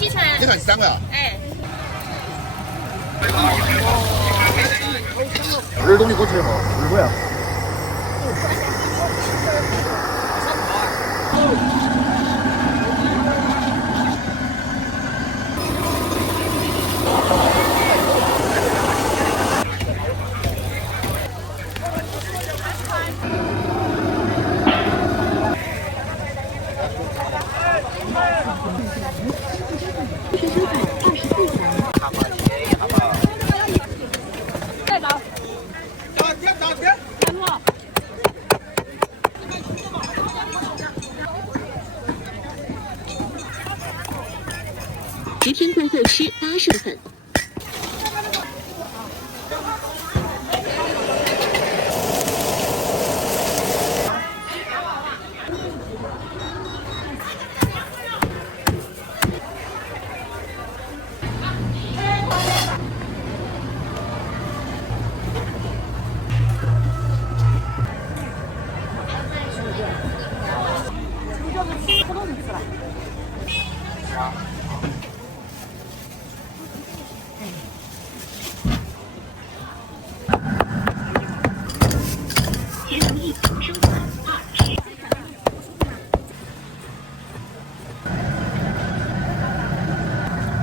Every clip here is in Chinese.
几串？你看3个啊？哎。耳东的给我吃哈，2个呀。10天会会师8胜粉。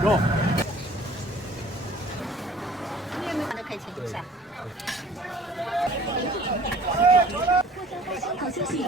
有。都可以请一下。好消息！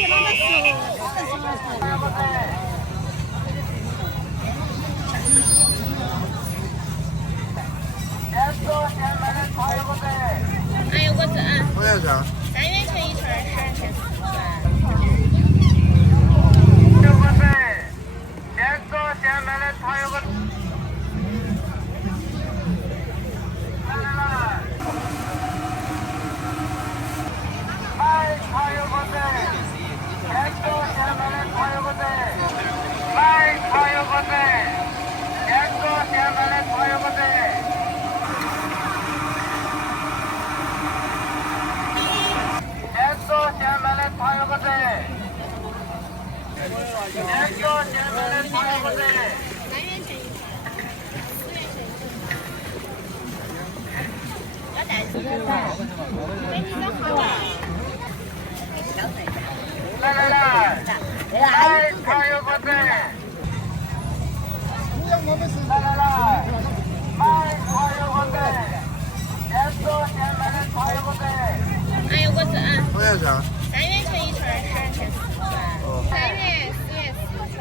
哎，我这多少钱？ 3元钱一串，12钱4串。哎，我这多少钱？ 3元钱一串，12钱4串。3元、4元4串。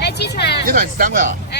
来几串？一串13块啊？哎。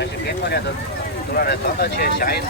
但是跟过年都拿来当到起下一次。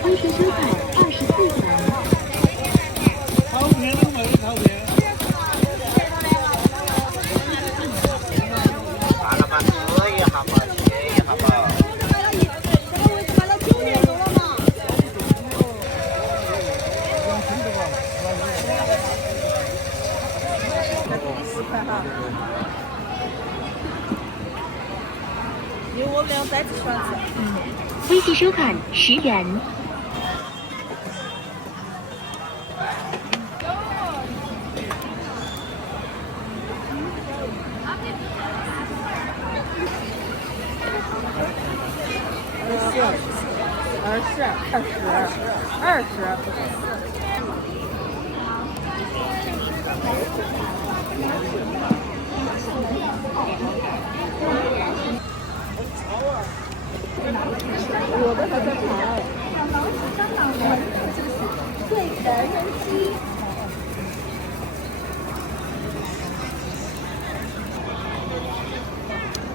规时收看24层。麻了嘛，试一下嘛，切一下嘛。因为我们俩在吃饭吃。微信收看10元。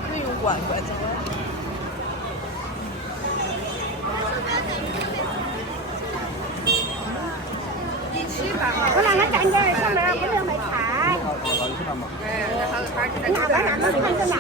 可以用罐罐子。我让他站这儿上面，不能卖菜。拿把啥子看着呢？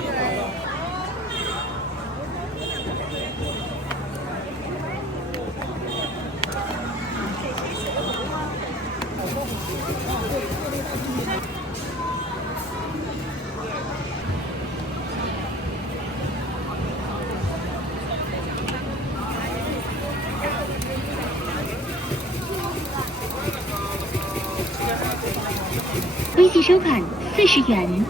微信收看40元。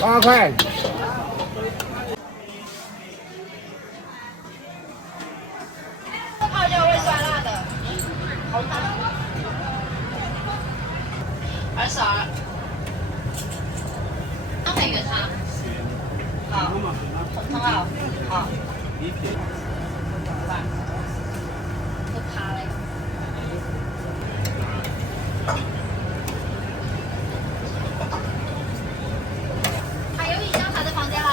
8块。泡椒味酸辣的，好大。22。刚才一个茶。好。很好。好。都卡了。还有一张他的房间了。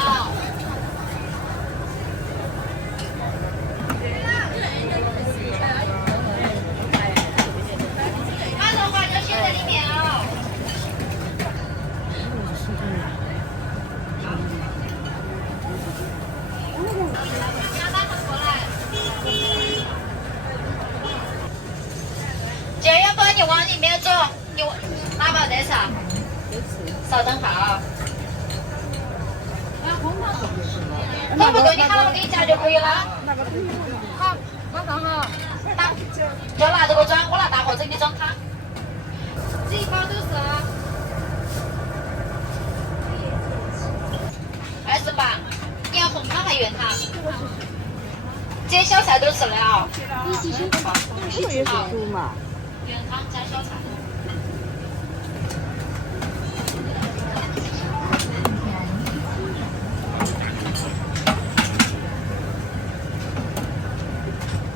走，你拿包热茶，稍等哈。烘不够你喊我给你加就可以了。好，马上哈。打，就拿这个装，我拿大盒子给你装汤。这一包都是28，你要红汤还原汤？这些小菜都是的啊。微信收款20块好钱。原汤加小菜。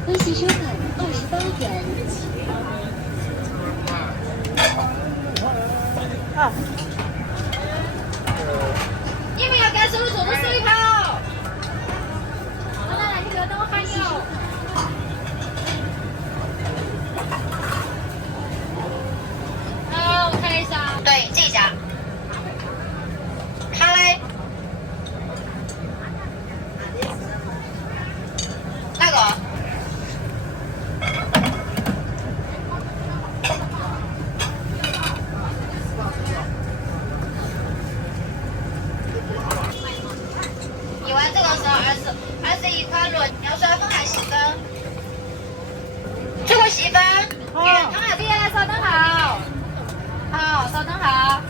微信收款28元。你们要干手做的水跑。来，你这个等我喊你哦。好，看一下。对，这家。好嘞。哪个？一碗这个是21块6，要刷粉还细粉？这个细粉，原汤还可以来稍等好。好，稍等好。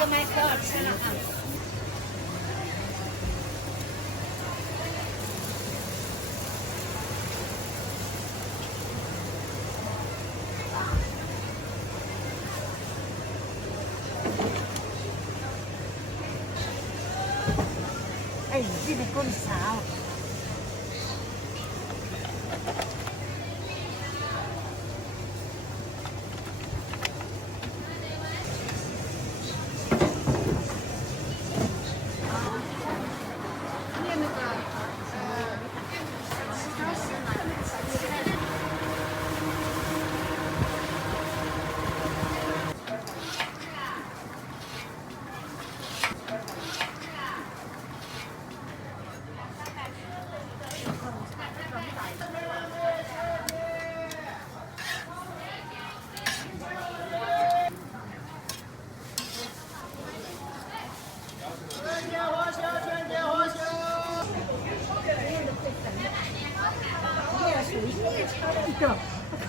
个买可好吃了啊！哎，这个够啥？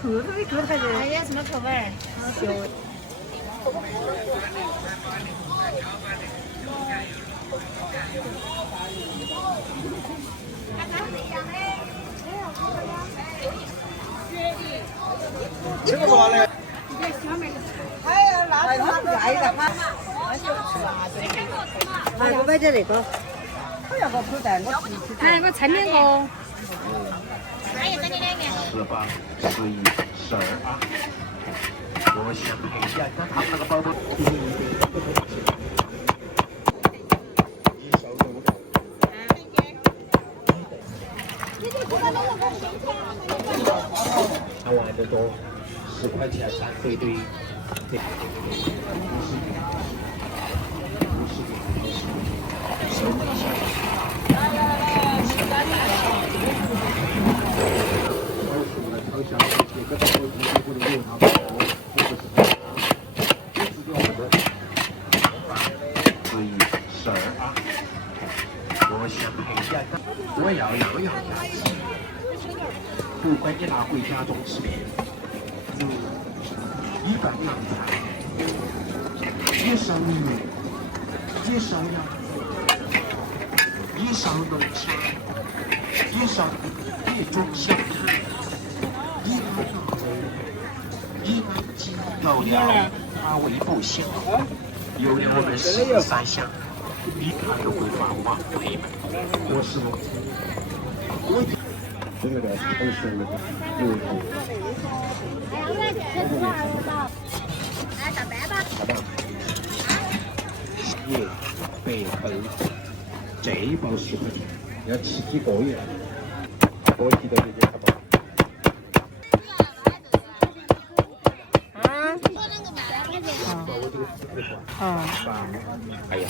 壳子的壳太多。哎呀，什么口味儿？这个完了。哎，我买点那个。哎，我称两个。阿姨，等你2元。18、11、12啊！我想陪一下他们那个宝宝。他玩的多，10块钱3对对。我想陪一下我要样样加起，不管你拿回家中吃面，一般凉菜，也烧鱼，也烧羊，也烧龙虾，也烧别种香菜，一盘肉，一盘鸡，有了它味不香，有了我们13香。一看就会发往回门，我是我。这个的超市那个有头。来打白吧。好吧。叶北猴，这一包10块钱，要吃几个月？我记得这些好不好？哎呀。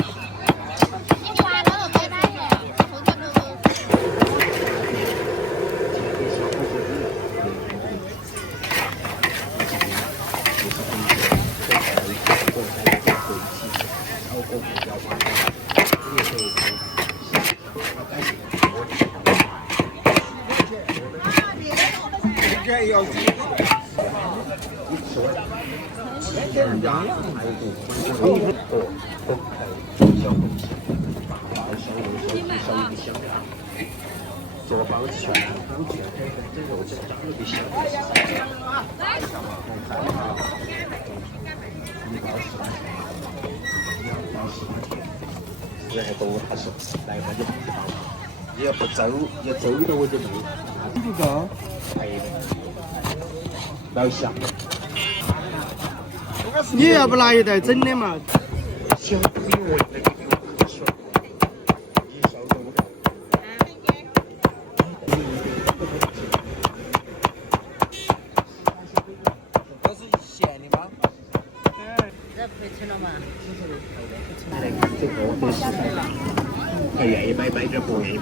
做包子全都全这肉质长得比香的是啥样？一包10块钱，2包10块钱，人还多他是来嘛就不到，你要不走，要走的我就没。这个赔的，老乡。你要不拿一袋整的嘛？小朋友那个不错，一烧肉的。这是咸的吗？这不吃了嘛？这个我是他愿意买这不愿意。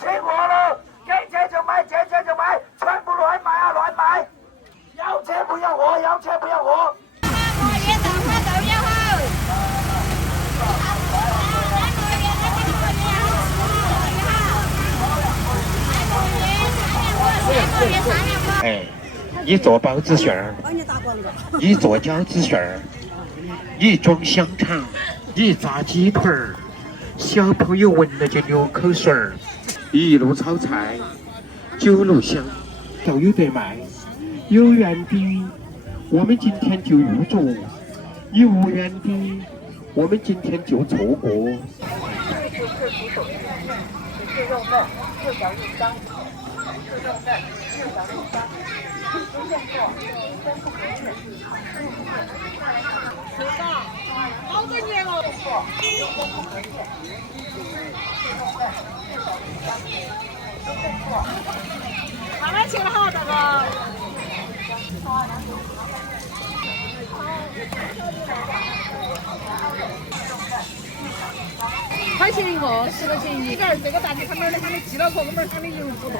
清货了，给钱就买，见钱就买，全部乱卖啊乱卖！要钱不要货，要钱不要货。也等会都要好。哎，一做包子馅儿，一做饺子馅儿，一装香肠，一炸鸡腿儿，小朋友闻了就流口水儿。一路炒菜，九路香，都有得卖。有缘的，我们今天就入住；有无缘的，我们今天就错过。是肉嫩，又嚼又香。是肉嫩，又嚼又香。没见过，真不合适。好，下来尝尝。是的，好多年了。没错，真不合适。是肉嫩，又嚼又香。没见过。慢慢吃了哈，大哥。块钱一个，10块钱一根。这个大鸡他们儿的喊的鸡脑壳，我们喊的油骨头，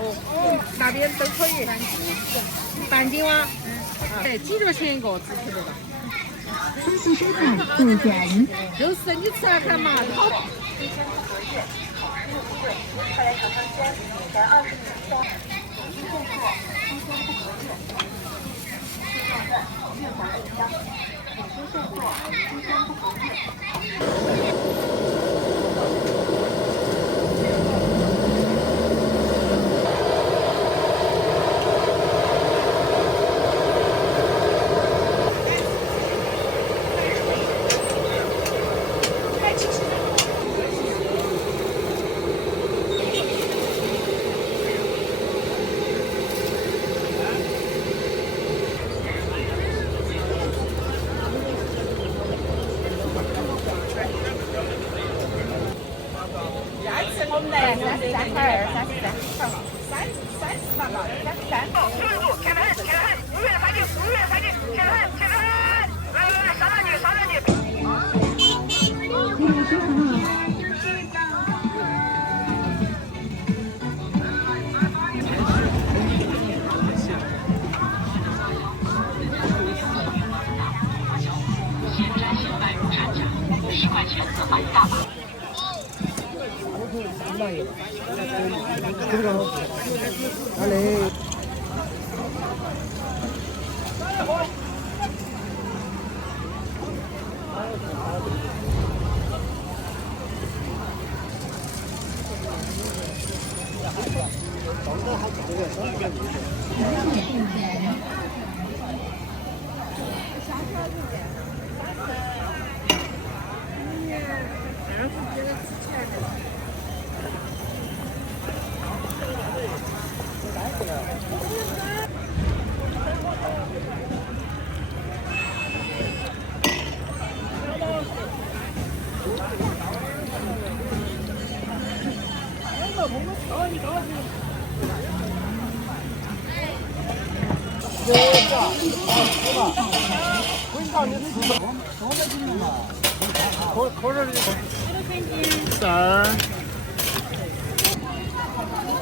那边都可以。半斤吗？哎，几多钱一个？只特别大。欢迎收看杜展。就是你吃了看嘛，好。新鲜不隔夜，好吃又不贵，快来尝尝鲜，前20名先。新鲜货，新鲜不隔夜。是肉嫩，越嚼越香。新鲜货，新鲜不隔夜。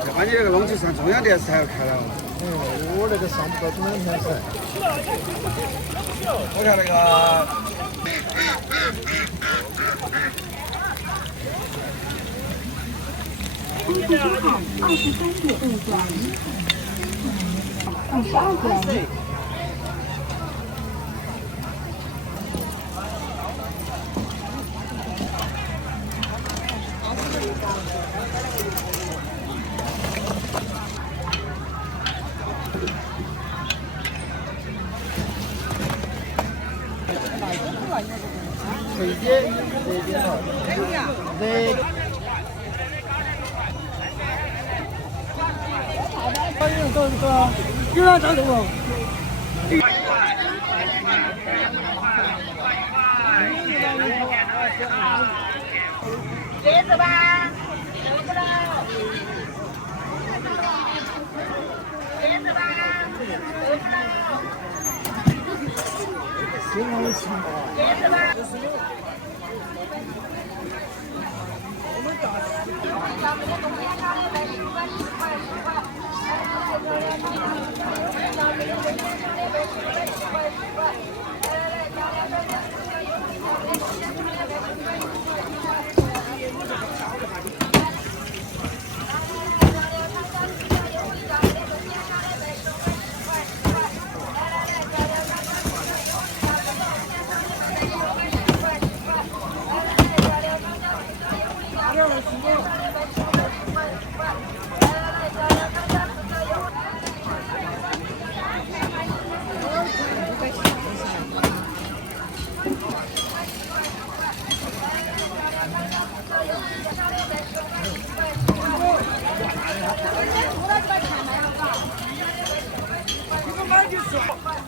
要把你那个弄起上中央电视台要看了。我那个上不到中央电视台。我看那个。23个右转，22转。有哪张这个？茄子吧，茄子喽，茄子吧，茄子喽，茄子吧。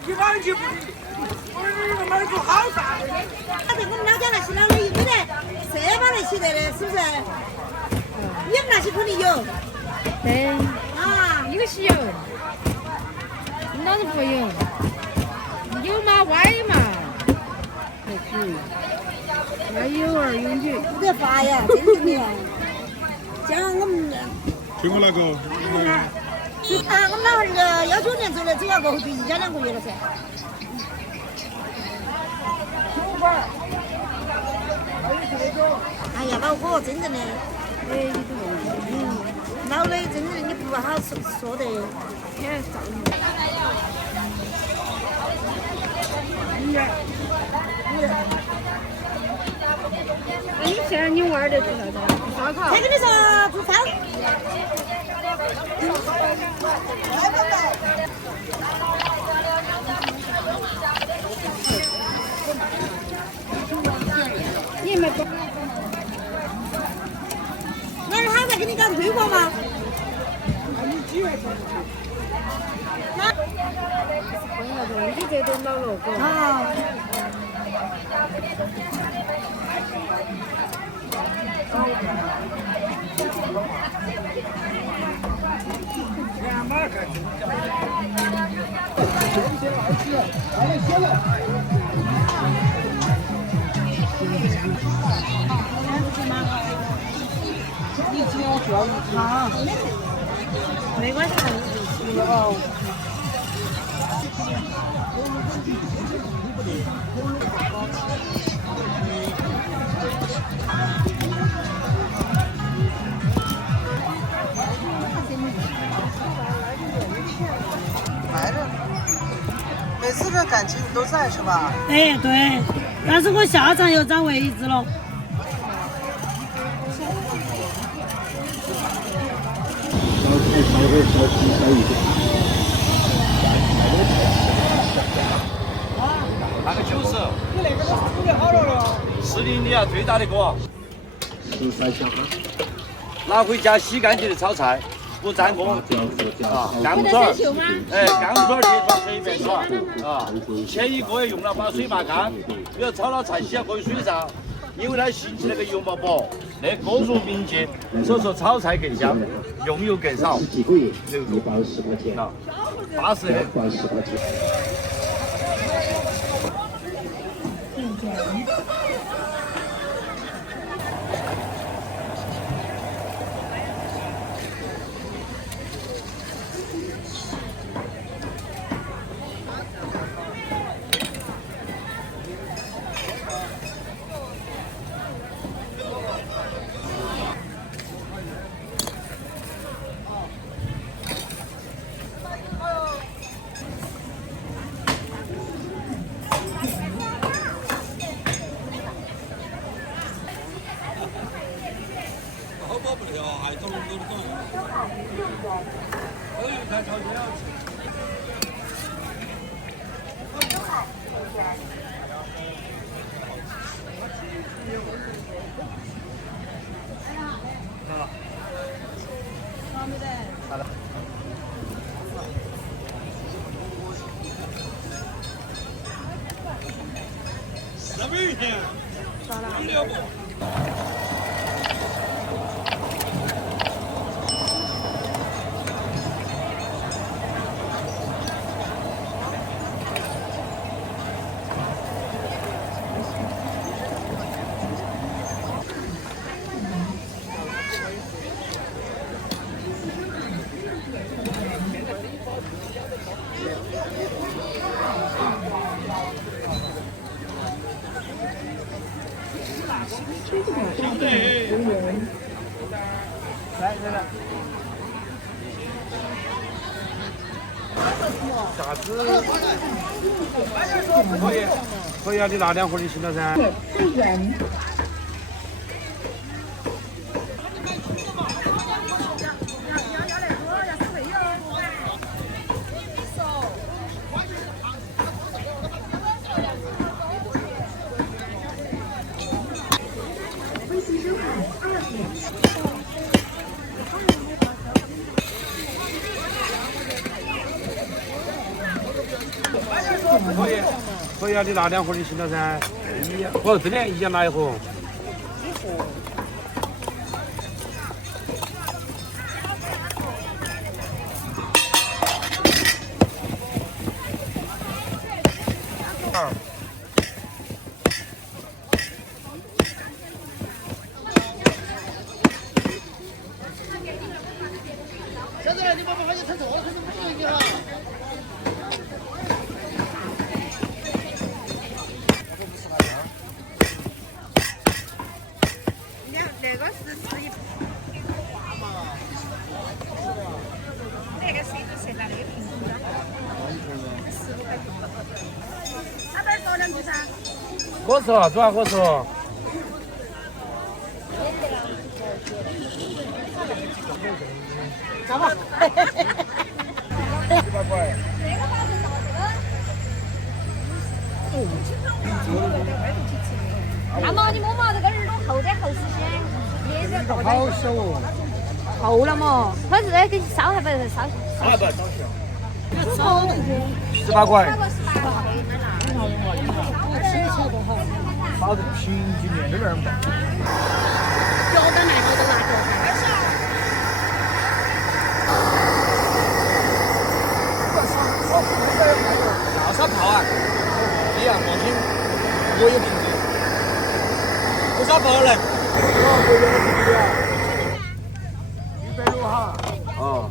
你买去不？我这个买去好大。他对我们老家那些老的有没得社保那些得的，是不是？你们那些肯定有。对，啊，一个是有，老子不有，有嘛歪嘛，还可以，要有儿有女。不得发呀，真的呀。像我们。听我那个，啊，我们老汉那个19年走的，走了过后就1家2个月了噻。哎呀，恼火，真正的。老的真的你不好说的。天上。那你现在你娃儿在做啥子？烧烤。才跟你说做烧。你们不？那是他在给你搞推广吗？你这都老了，哥。啊。好，没关系的，哦。埋着，每次这感情你都在是吧？哎，对，但是我下场又长位置了。那个90，你那个都处理好了了。40厘啊，最大的锅。13箱。拿回家洗干净的炒菜，不粘锅。啊，干木水儿。哎，干木水儿切成随便炒。啊，前1个月用了把水拔干，比如炒了菜洗下过水上，因为它形成那个油膜薄，那锅入敏捷，所以说炒菜更香，用油更少。几个月？120块钱。啊，80的。80块钱。啥子？可以啊，你拿2盒就行了噻。会员。可以啊，你拿2盒就行了噻。哦，真的，一人拿1盒。现在你把把它做，它就不一样。那个是11，这个谁都谁拿那个瓶子的，15块多。他这儿说2句噻。我说，主要我说。干嘛？100块。大毛，你摸嘛，这个耳朵厚得厚实些，颜色厚得。好小哦。厚了嘛，它是给你烧还不是烧？啊不，烧18块。烧的平均面那边嘛。脚的那个都拿着。大烧炮啊！你啊，放心，我有凭据。不烧炮来。160哈。哦，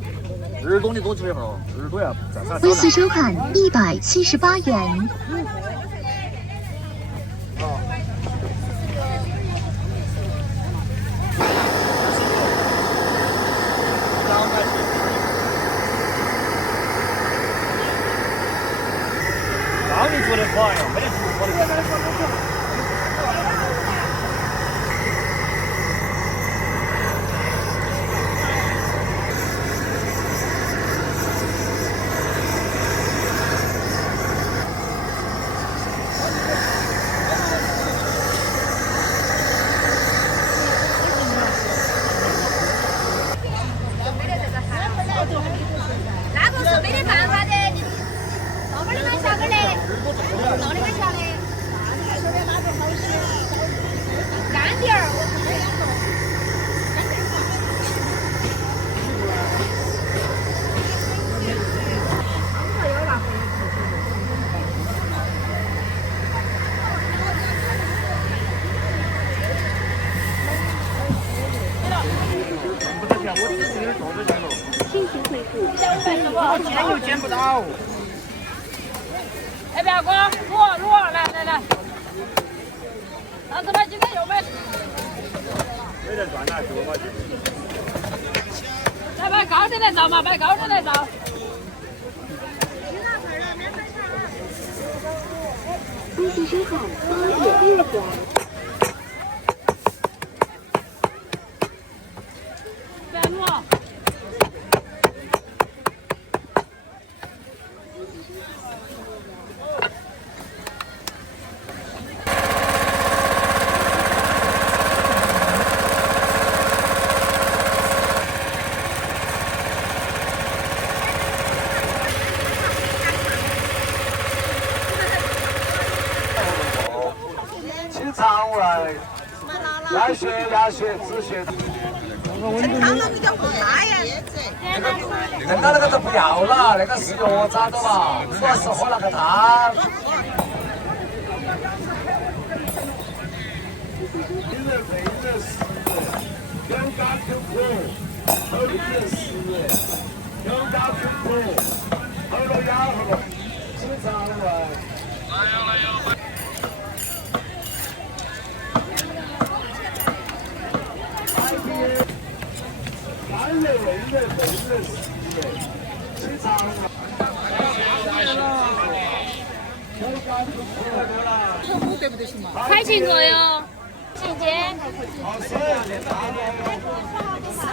耳朵你多吃一会儿，耳朵要再烧。微信收看178元。让你做的快呀，没得做的。那不是没得办法的，你大个的买小个的，大的买小的，干点儿，我们这样做。今天又捡不到。哎，表哥，卤，来，上次买今天又买。没得赚了，就买这。来买高的来照嘛，买高的来照。微信收看8点6分。来卤。请常委，鸭血、止血。汤那个叫不辣呀。那个都不要了，那个是药渣的嘛，主要是喝那个汤。块钱个哟，今天4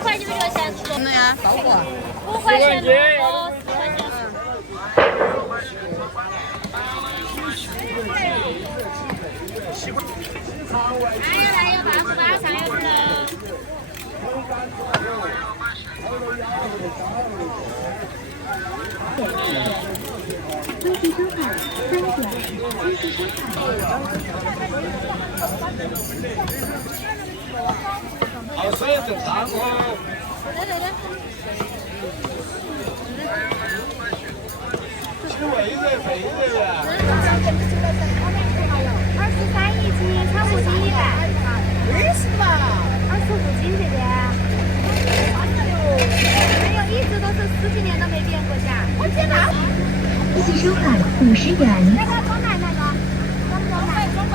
块9角钱出。真的呀，高不？5块钱多，4块钱。来有大虎巴上有点了。微信收看好水正上哦。是胃热肺热呀。23一斤，超5斤100。20吧。25斤这边。还有一直都是10几年都没变过价。我天哪！自助收款50元。那个装满那个，装满。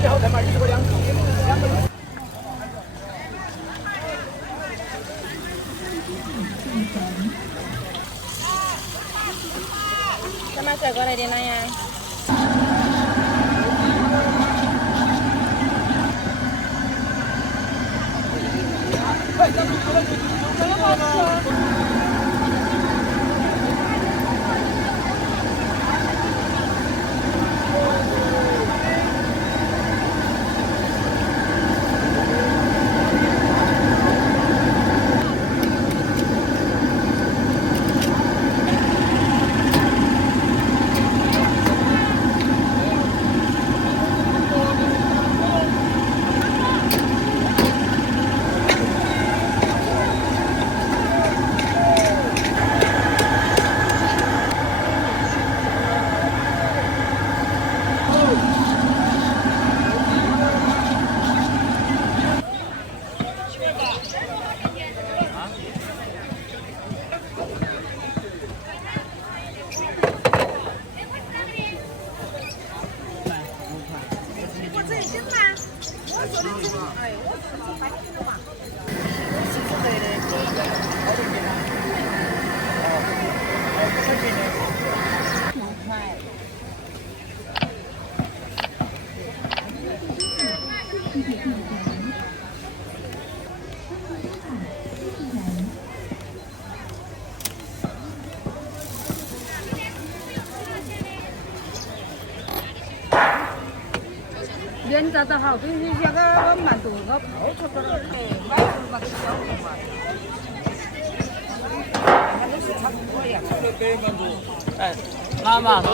最后再买1个2个。干嘛再过来点了呀？人家都好，对你这个蛮多个泡出来了，买那个小红嘛，它都是差不多呀。哎，妈妈，这。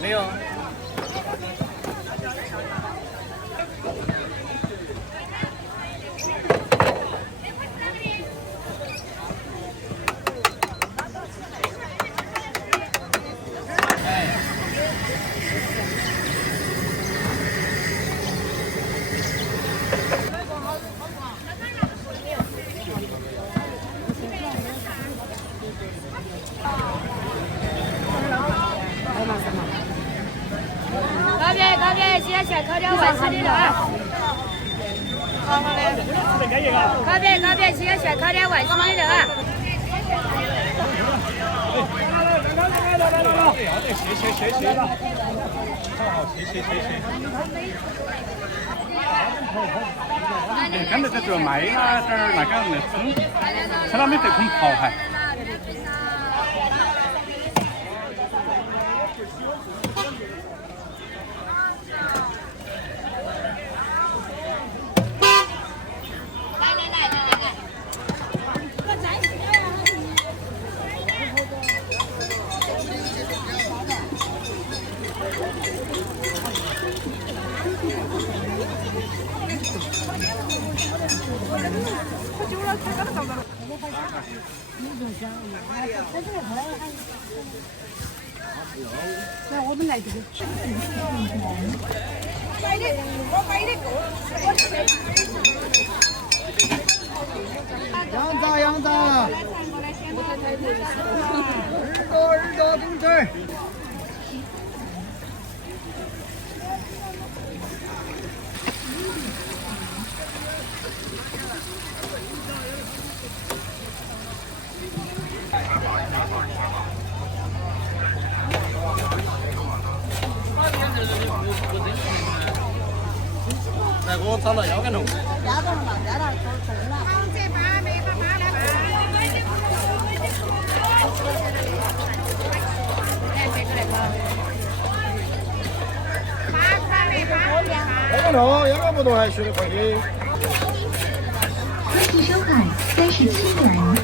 没有。高边，现在小烤点晚上的了啊！高边，现在小烤点晚上的了啊！谢。好，谢。刚才在这卖那点儿那个那葱，吃了没得空泡还。那我们来这个羊杂，耳朵顶这儿。长到腰杆痛。压到了嘛，压到重了。腰杆痛，腰杆不痛还学得快些。关注收看37元。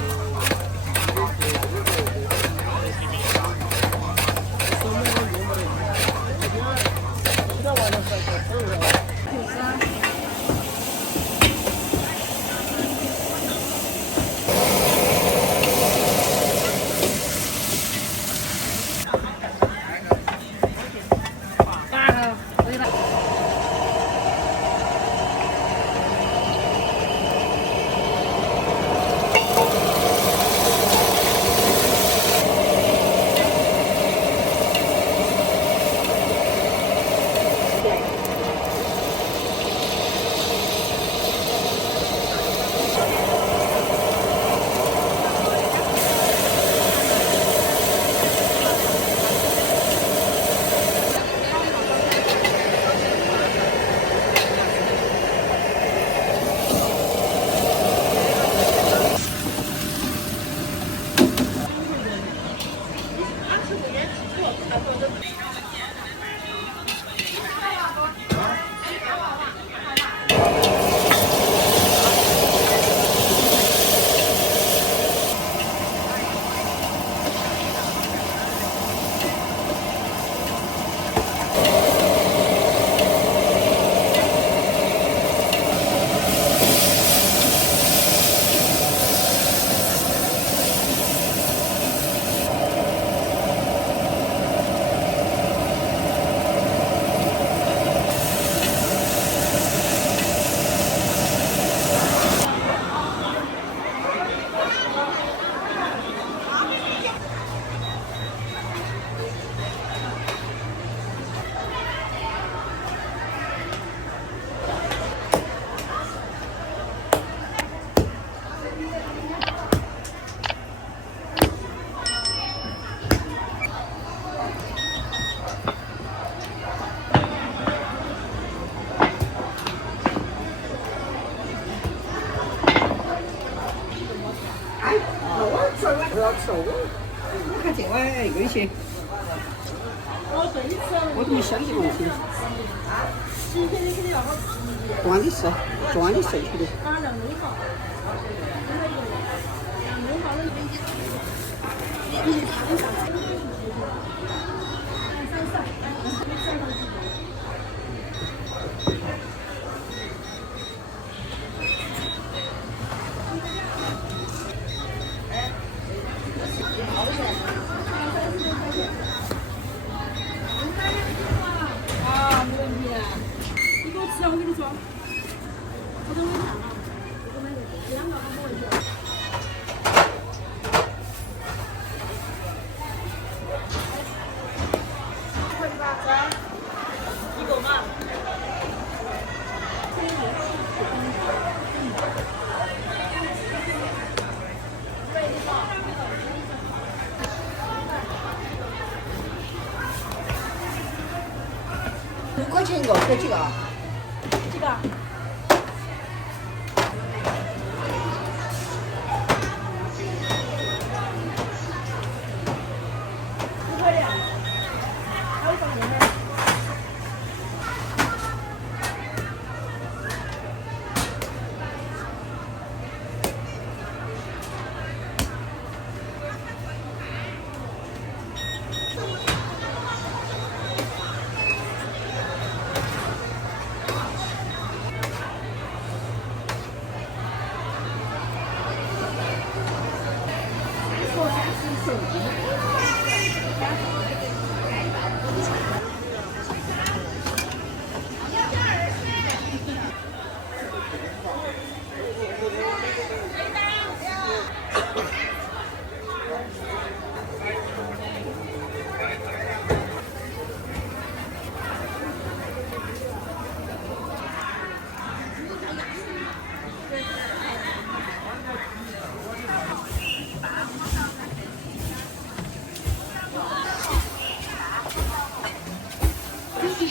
我看这碗有些，我怎么相信东西？端的是，端的剩去的。5块钱一个，这几个？几个？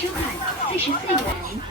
收看44元。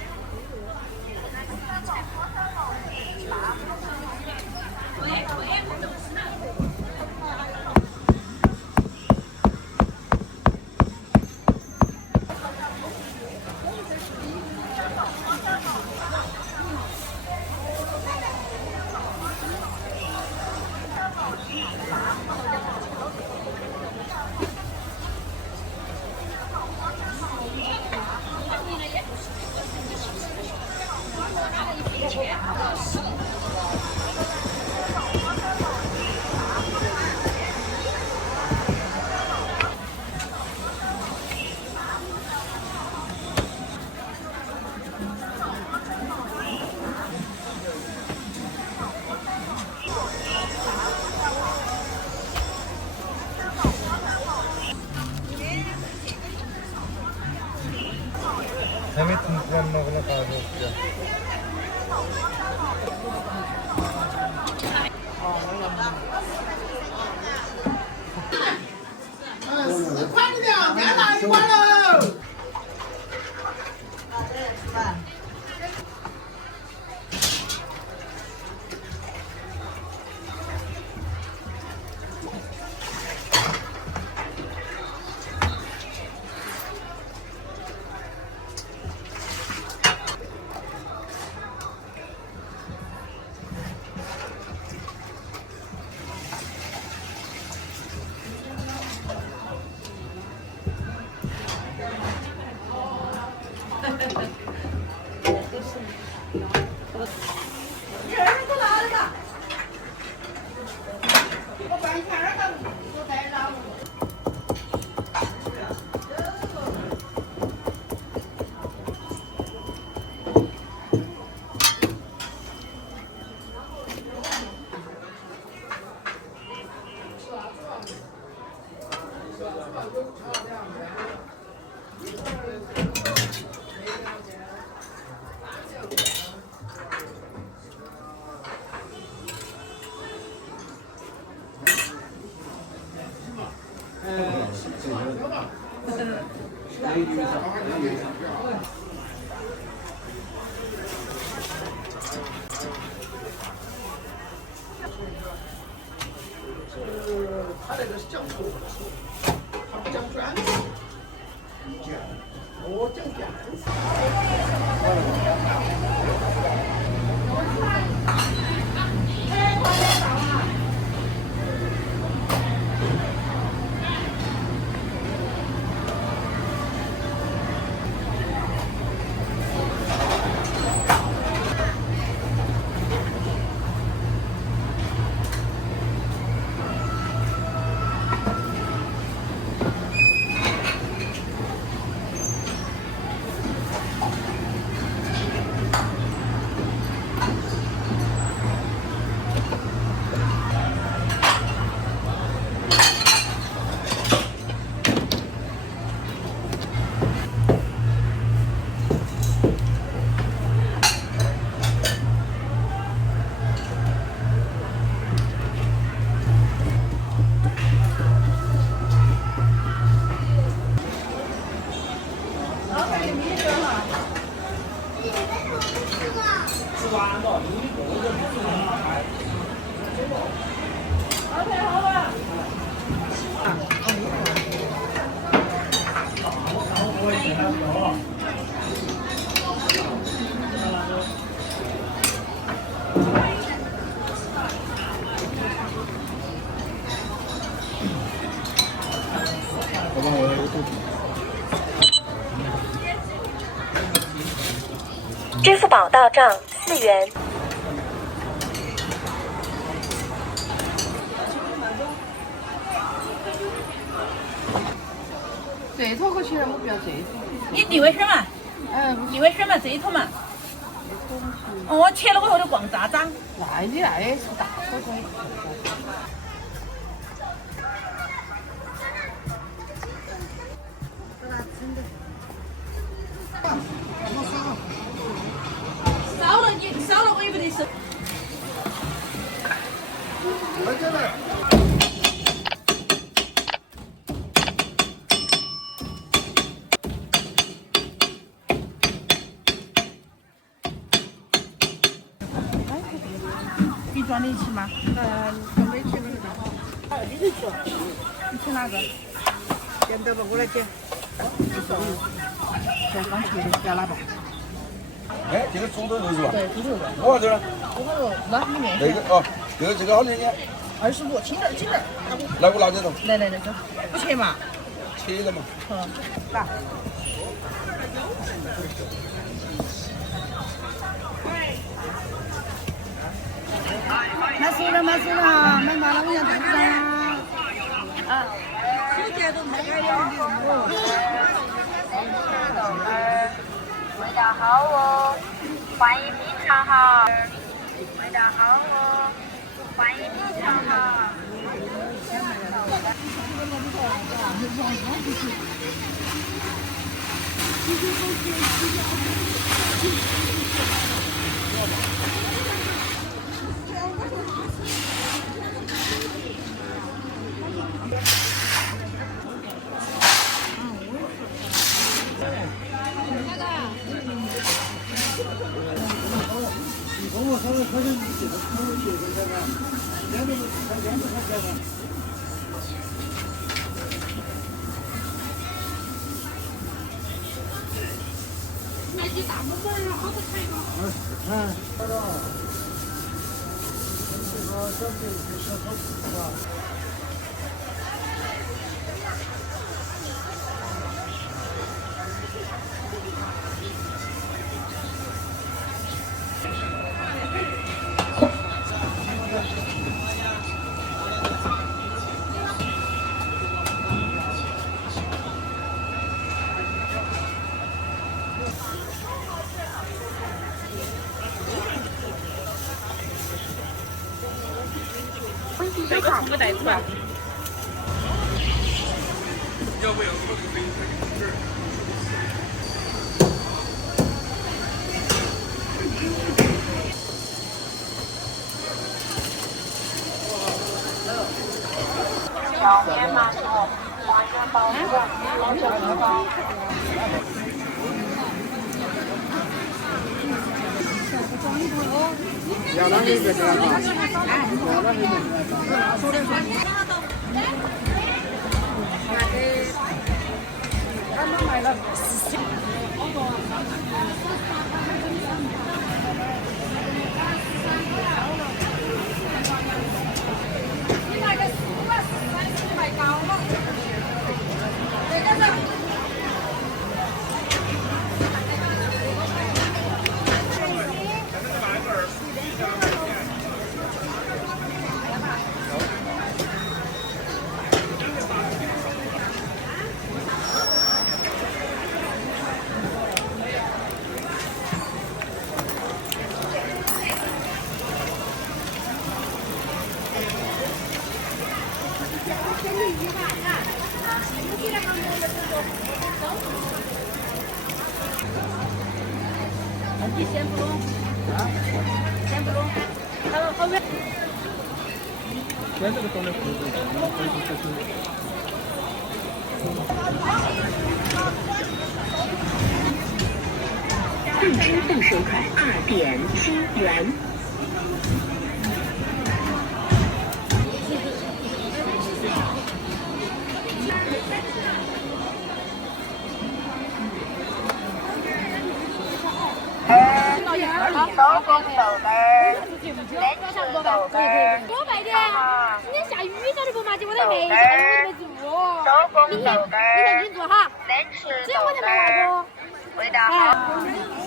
人弄个那啥子？快点，别拿一碗喽！他那个是讲错，他不讲专词，我讲专词。支付宝到账4元。这一坨过去了，我不要这一坨。你地位水嘛？地位水嘛，这一坨嘛。哦，切了过后就逛渣渣。那你那也是大坨坨。少了我也不得收。快点来！你装得起吗？装得起那个。你去。你吃哪个？捡到吧，我来捡。这刚切的，要哪个？哎，这个猪头肉是吧？对，猪头肉。多少钱呢？猪头肉那里面。那个哦，这个好钱呢？25，轻点儿，轻点儿。来我拿这种。来，走，不切嘛？切了嘛。来。买熟了，买麻了我要冻上啊。手电都没开了。味道好哦，欢迎品尝哈。味道好哦，欢迎品尝哈。这个是不带子吧？小面码头，华润包子，红酒面包。要哪里别这样吧？要哪里他们买了。你买个15、30买高吗？这个是。你先不弄，先不弄，他说后面。现在这个东西暂支付收款2.7元。手工豆干儿，冷吃豆干儿。多卖点，今天下雨早就不嘛，结果在黑下雨我都没做。手工豆干儿，明天你做哈，冷吃只有我才卖那个。味道好。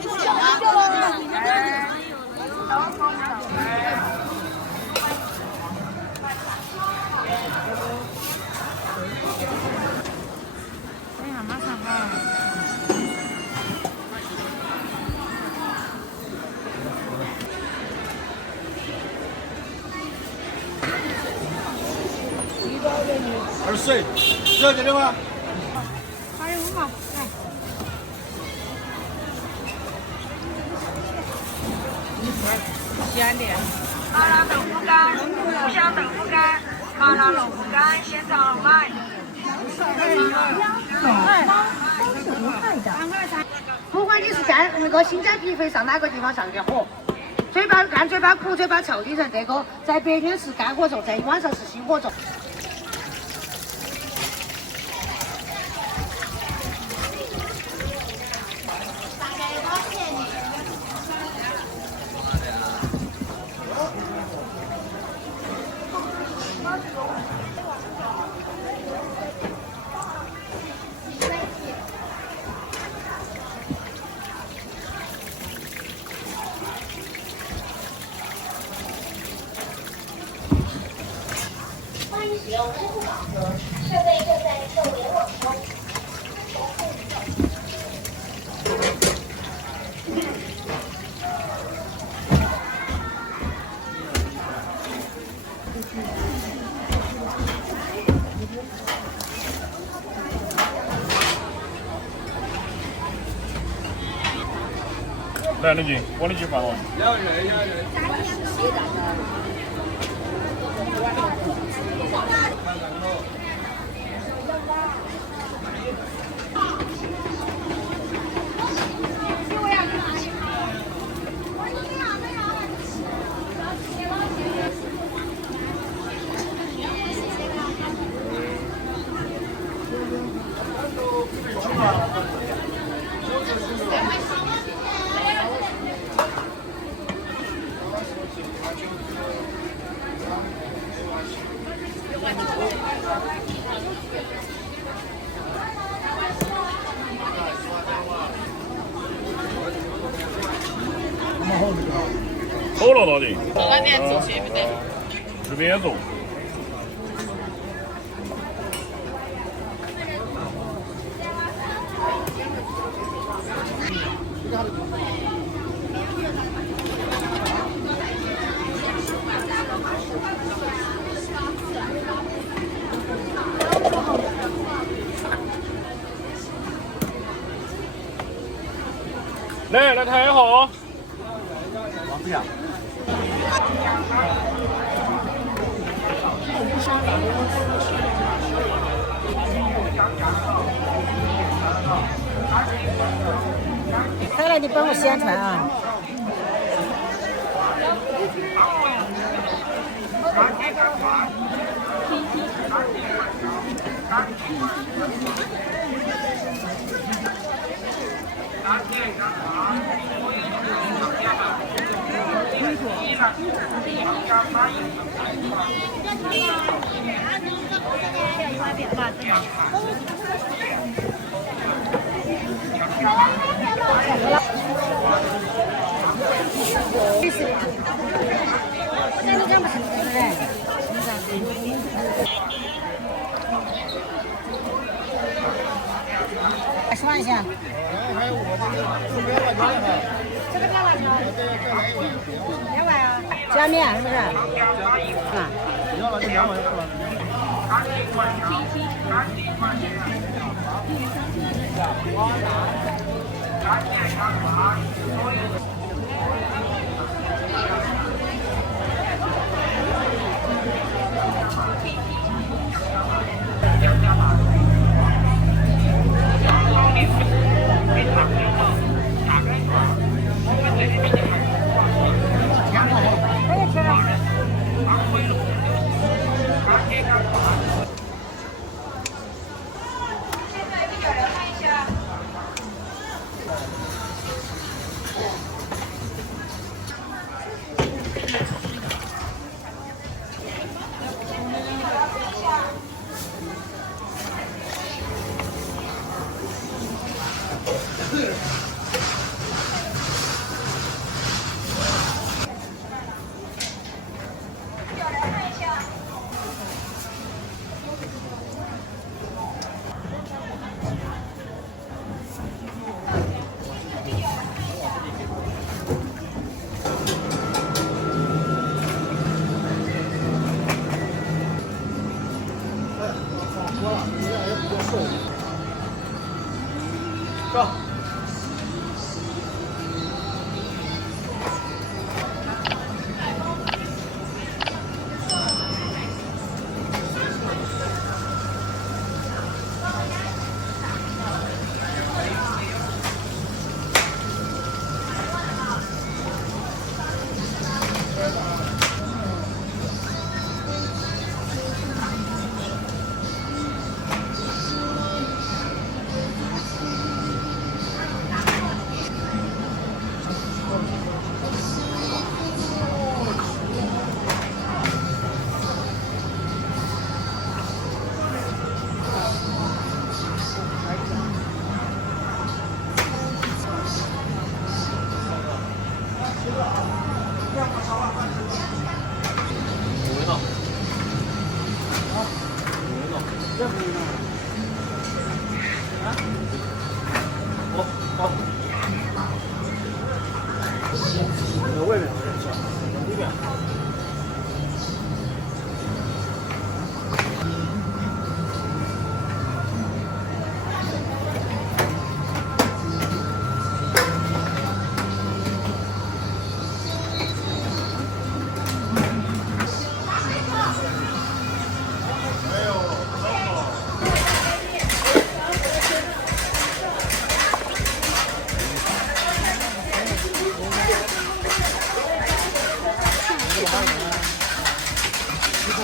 手工豆干儿。哎呀，马上好。20岁，热点的吗25嘛，来。咸的。麻辣豆腐干，五香豆腐干，麻辣豆腐干现场买。不管你是在那个性价比会上哪个地方上的火，嘴巴干嘴巴苦嘴巴臭的人，这个在白天是干火做，在晚上是心火做。欢迎使用支付宝盒，设备正在受联网中。来，那句，我那句放了。走了到底。到那边走去不对？这边走。来抬好。王不要。开了你帮我宣传啊！20万一下。这个2万条。2万啊？加面是不是？啊。要了就2万就出来了。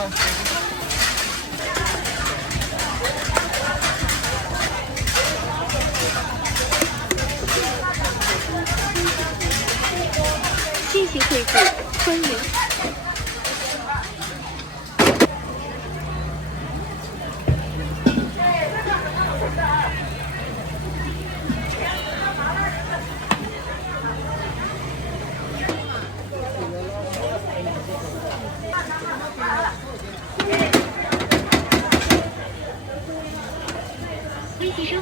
了。谢谢贵妇，欢迎。微信收。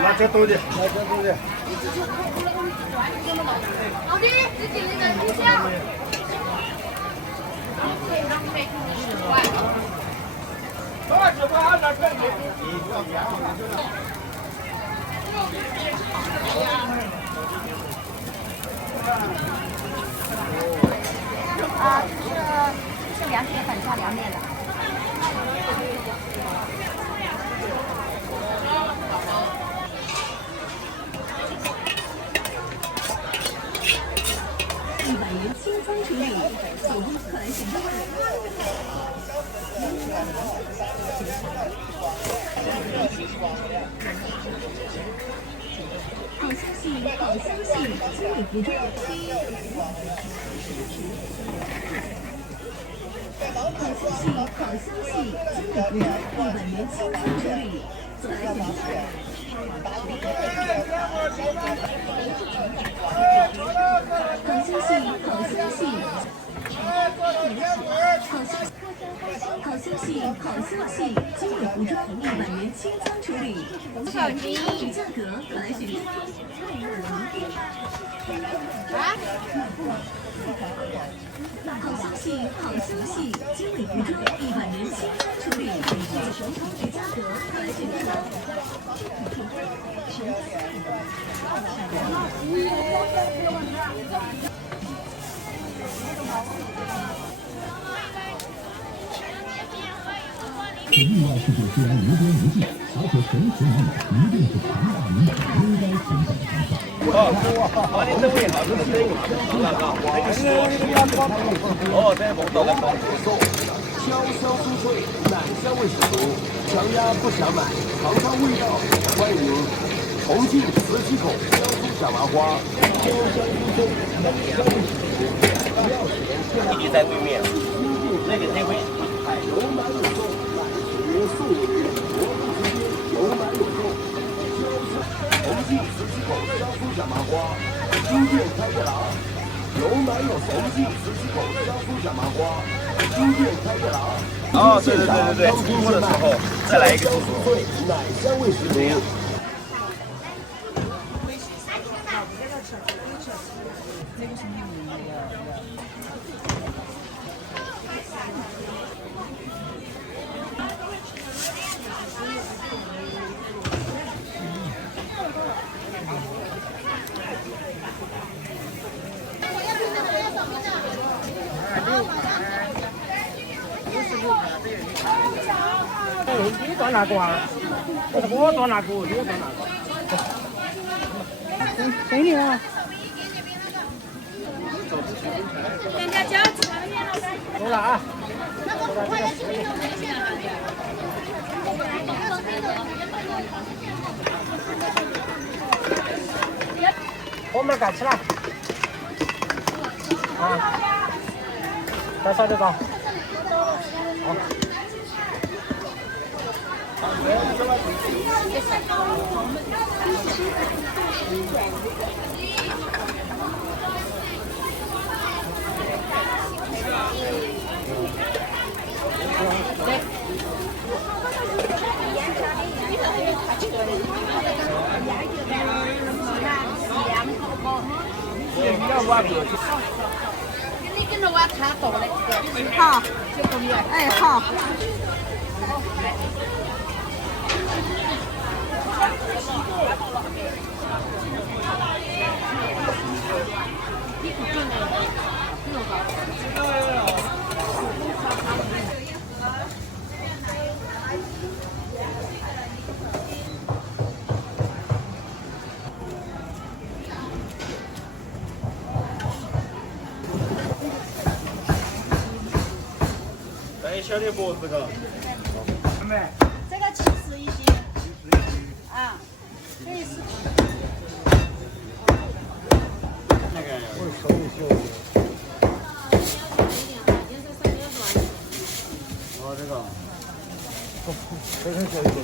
拿这多的，拿这多的。老弟，这几个人不像。是凉铁粉加凉面的。100元清仓处理，手工快来选购。好消息，好消息！精美服装。好消息，好消息！精美服装100元清仓处理，速来选购。好消息，好消息！好消息，好消息！精美服装100元清仓处理，超值价格，快来选购。好消息，好消息！精美服装100元清仓处理，超值价格，快来选购。这意外事故虽然无边无际，而且神奇难买，一定是强大领导应该存在的方向。把你整理好，这个整理好，那个是哦，这碰到了。香香酥脆，奶香味十足，想压不想买，尝尝味道，欢迎重庆磁器口香酥小麻花，香香酥脆，奶香味十足，弟弟在对面，那个这回有买有送，买十送1，活动时间有买有送。重庆磁器口香酥小麻花，新店开业了，有买有送。重庆磁器口香酥小麻花，新店开业了。哦，对对对对对，出锅的时候再来一个。奶香味十足。你做哪个啊？我做哪个？你做哪个？给你了。人家饺子走了啊！后面盖起来。啊！再烧点高。好。我不要。你跟着我看到的这个。好。就公园。哎，好。带小的脖子个。这个70一斤。啊，可以是。那个我收一收。哦，这个。非常小一个。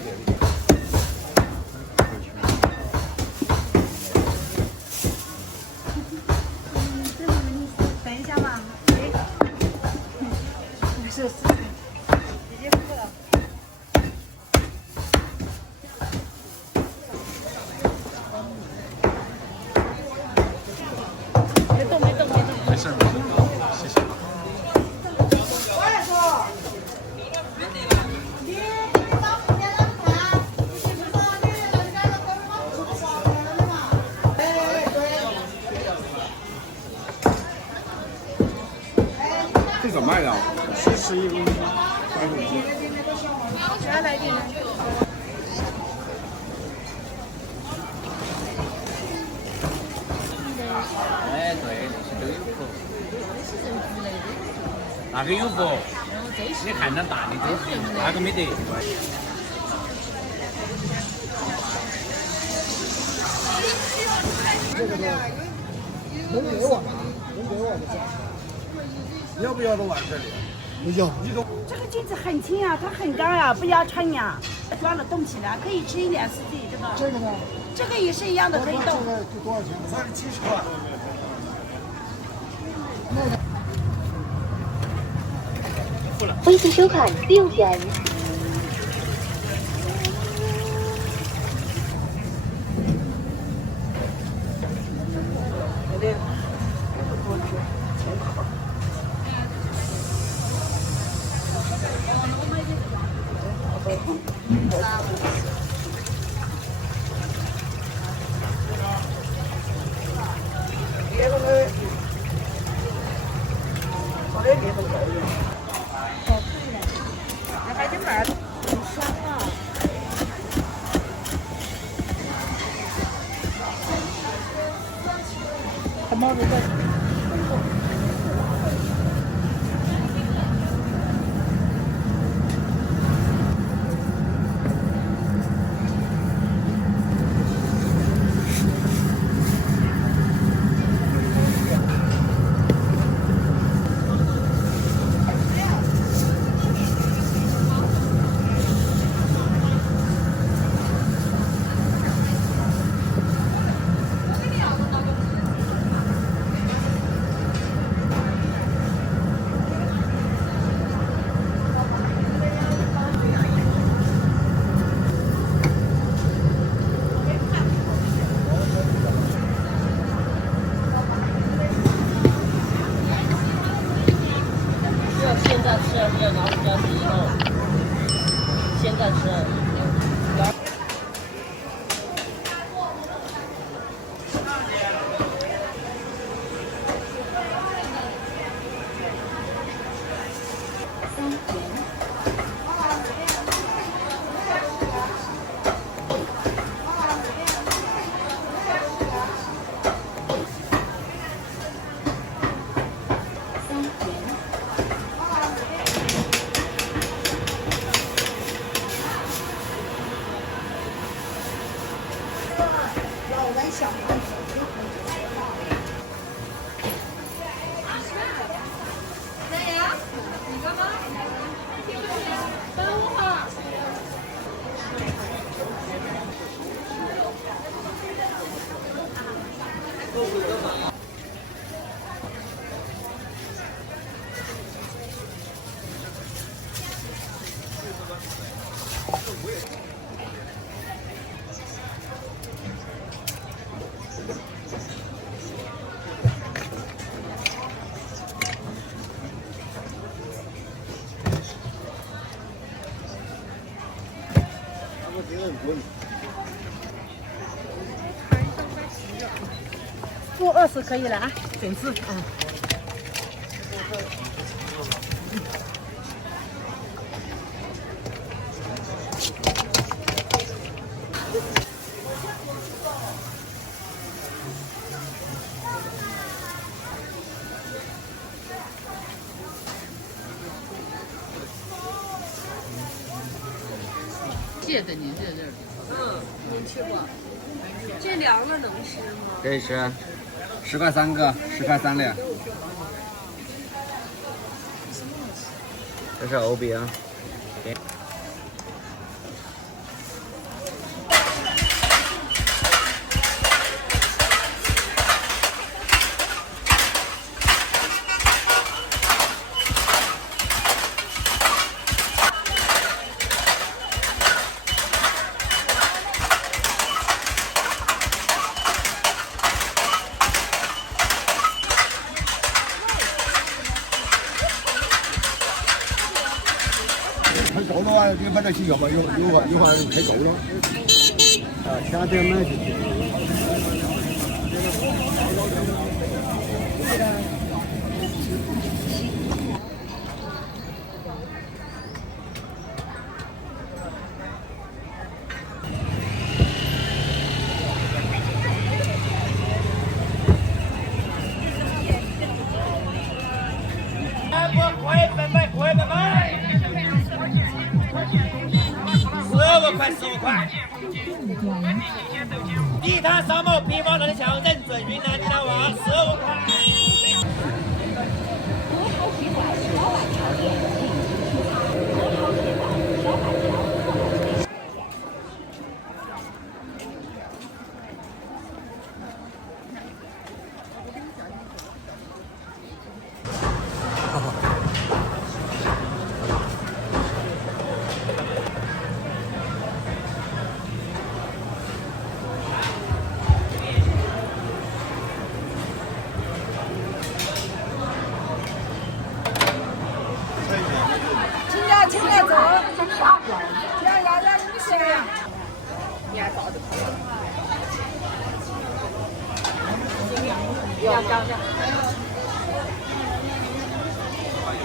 等一下嘛，是。直接付了。没动。没事，谢谢。我来说。你到后面来看，你不是说你人家的哥们儿不是少年的嘛？哎，对。这怎么卖的？41公斤，35斤。再来点。哎，对，都有福。那个有福，你看那大的都是，那个没得。这个能给我吗？能给我的。要不要都完事了？不要。这个镜子很轻啊，它很高呀，不要撑呀，装了动起来，可以吃1年4季。这个。这个呢？这个也是一样的，可以动。这个多少钱？70块。微信收看6元。20可以了啊，整只啊。蟹的您这您吃过？这凉了能吃吗？可以吃，10块3个，10块3两。这是藕饼。开够了啊，你买得起要嘛？有话开够了。啊，夏天买就行。15块15块。地摊烧毛皮毛的像人尊云南的那娃15块。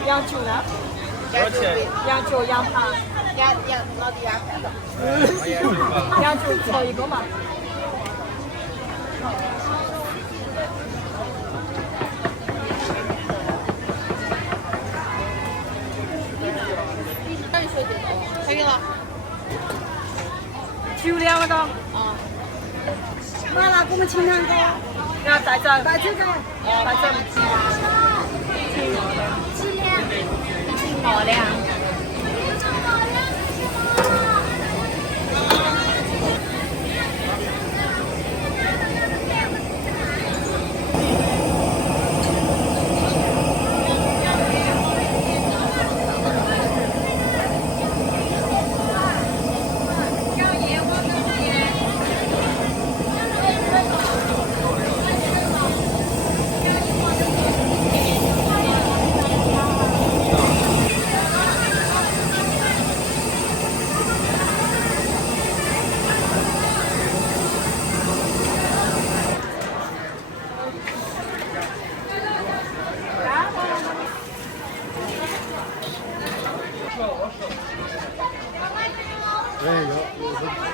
羊酒呢？羊酒、羊扒、老弟羊羊酒炒一个嘛。可以了。酒2个。啊。妈妈，给我们请2个。然后带走。带这个。带走。好的呀。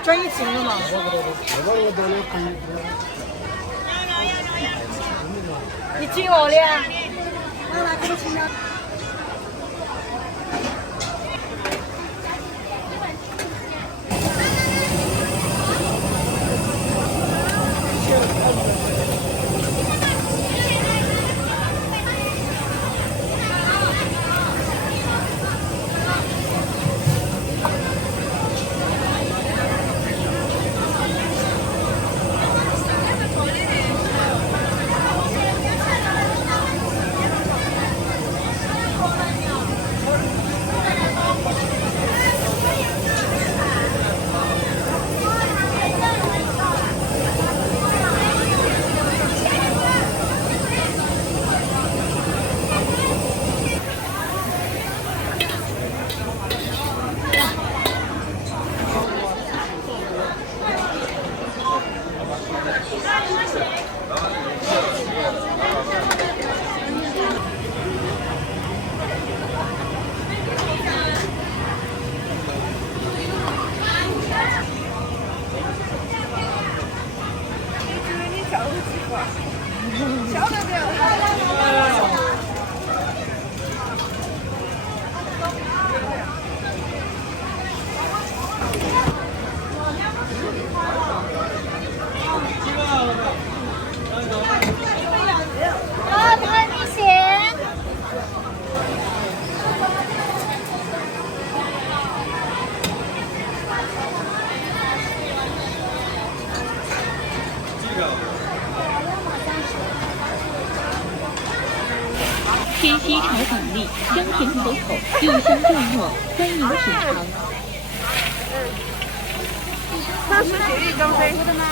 这一斤了吗？一斤哦的。妈妈，给我请2个。甜西炒板栗，香甜可口，柚香肉糯，欢迎品尝。它是雪莉刚飞的吗？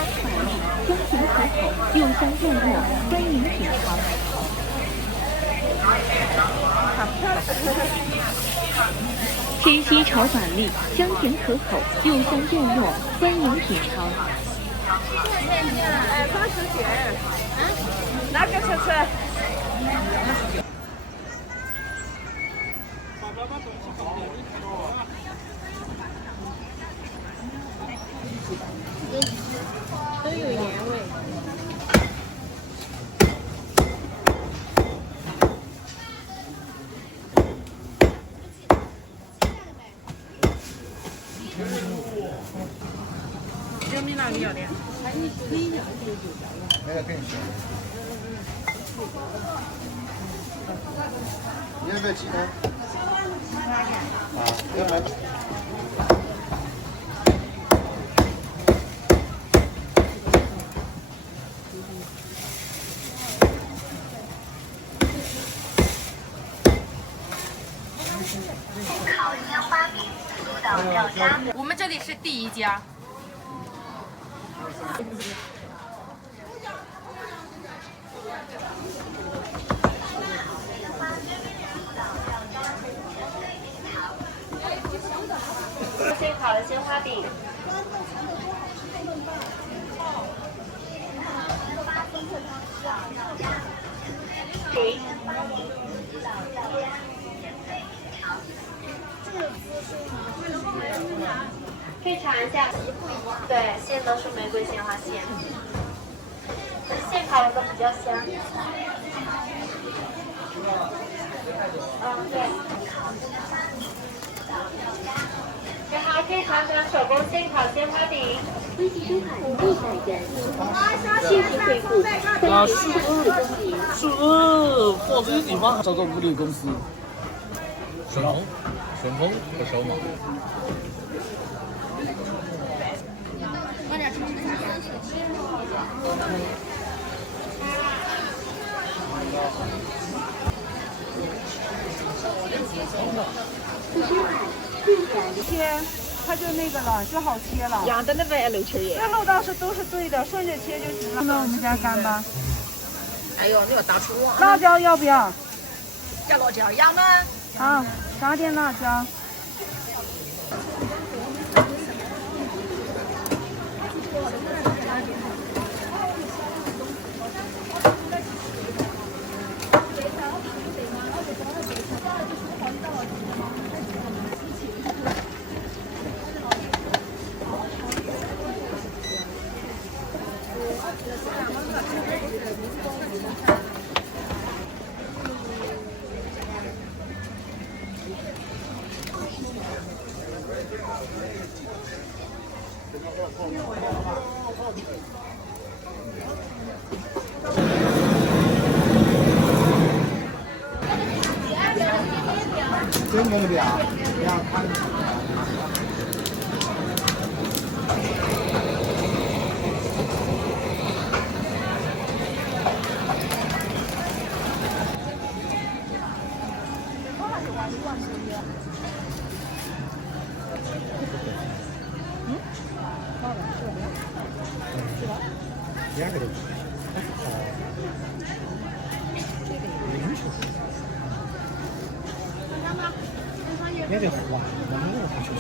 香甜可口，柚香肉糯，欢迎品尝。甜西炒板栗，香甜可口，柚香肉糯，欢迎品尝。哎，80元。啊？哪个车车？都有盐味。有没哪个要的？那个更香。你要不要鸡蛋？啊，要买。烤鲜花饼，苏岛赵家。我们这里是第一家。现烤的鲜花饼。可以尝一下，对，现都是玫瑰鲜花馅，现烤的都比较香。对。然后可以尝尝手工现烤鲜花饼。微信收看100人，谢谢惠顾是或这些地方找个物流公司。顺丰不收嘛？切，它就那个了，就好切了。羊的那边也漏切耶。这路倒是都是对的，顺着切就行了。那我们家干巴。哎呦，你要大厨啊！辣椒要不要？要辣椒，要吗？好，加点辣椒。真的俩看。两个都。也得换，我们又不去学。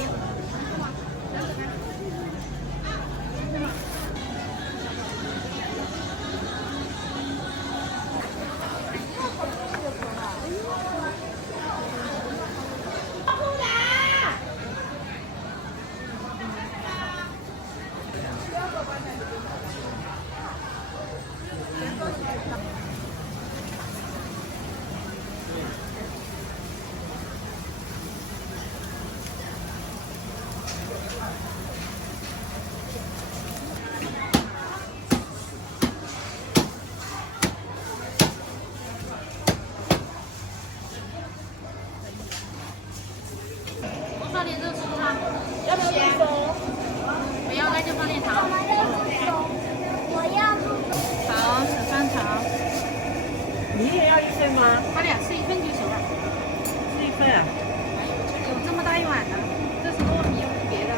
米也要1份吗？好的，吃1份就行了。吃1份啊？有这么大一碗的，这是糯米，别的。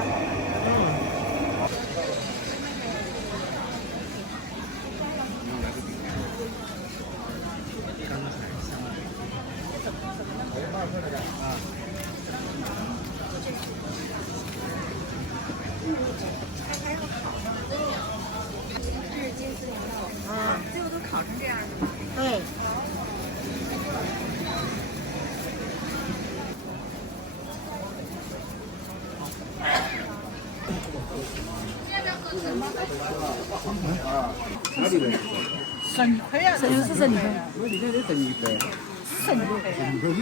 最后都烤成这样的吗？对。生亏啊！这就是生亏。我里面是生鱼块。生亏。生亏是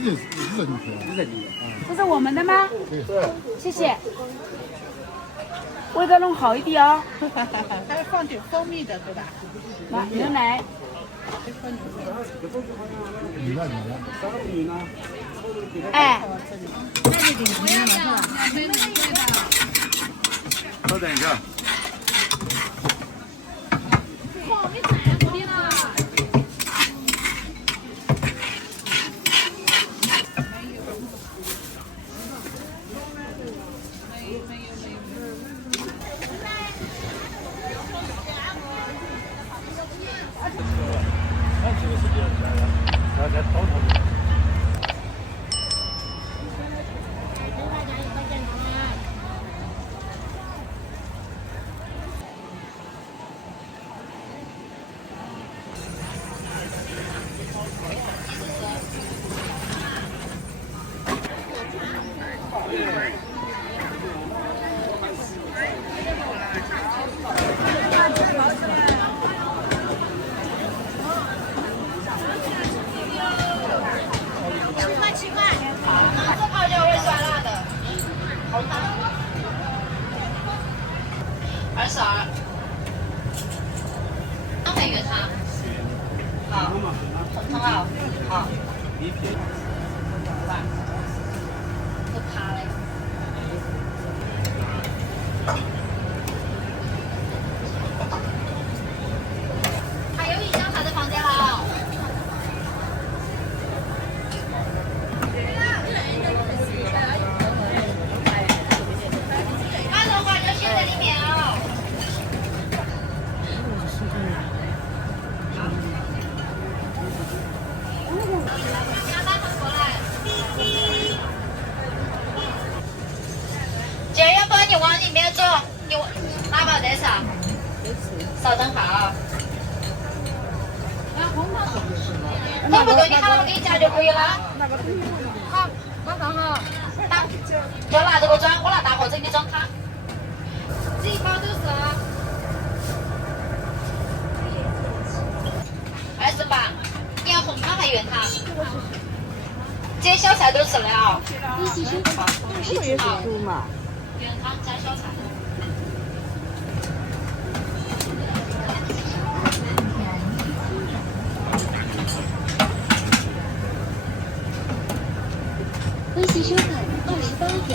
人块，是人的。这是我们的吗？对。谢谢。味道弄好一点哦。还要放点蜂蜜的，对吧？来，牛奶。哎，那就顶不要了，是吧？稍等一下。你太不理了。22，刚才原汤，好，很好，好，都趴了。还有一箱茶的房间好。按的话就写在里面哦。姐，要不然你往里面坐，你拿把热茶，稍等哈啊。那不够，你喊我给你加就可以了。好，马上哈。就拿这个装，我拿大盒子给你装汤。这一包都是28，你要红汤还是原汤？这些小菜都吃了啊。好，原汤加小菜。微信收款28元。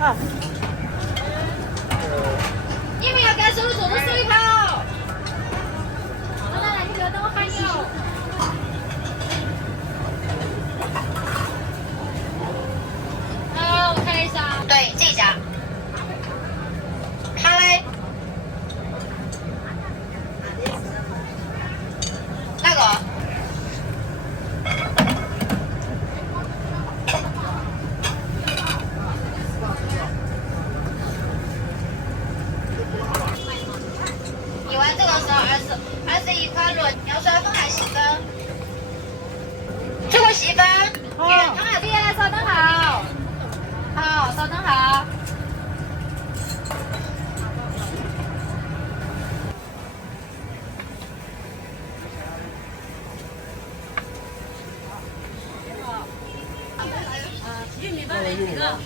啊。你们要干手做的水泡。来，你不要等我喊你哦。我看一下。对，这家。好嘞。哪个？一碗这个是21块6，尿酸粉还细粉，这个细粉，原汤还可以来稍等好，好，稍等好。玉米饭来几个？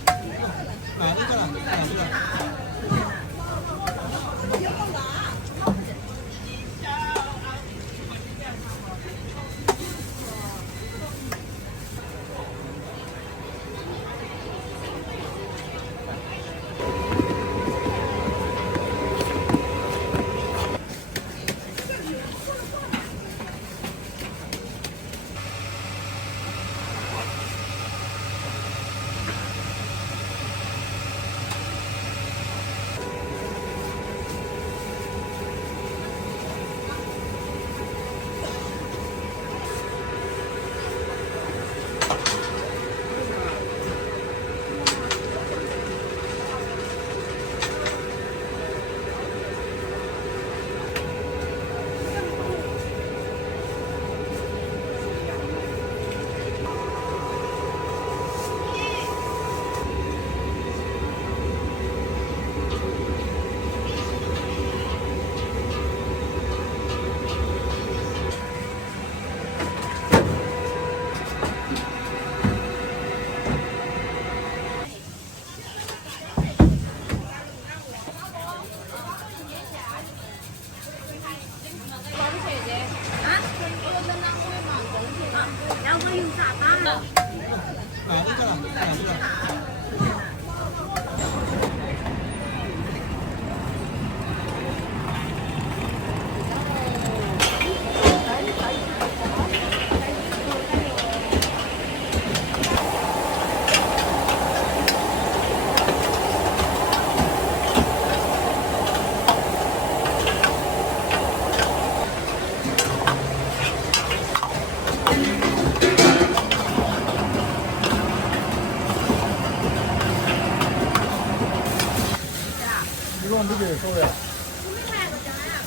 一共不给收呀？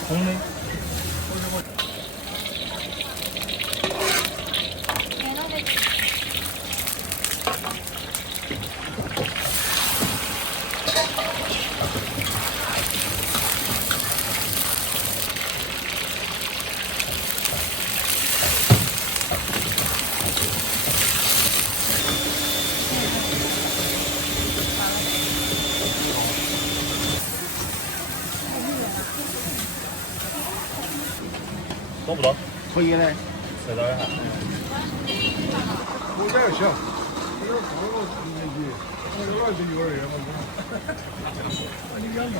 红的。多不多？可以嘞，再找一下。我这儿行，这个放我吃进去，我这儿就幼儿园嘛。你两个。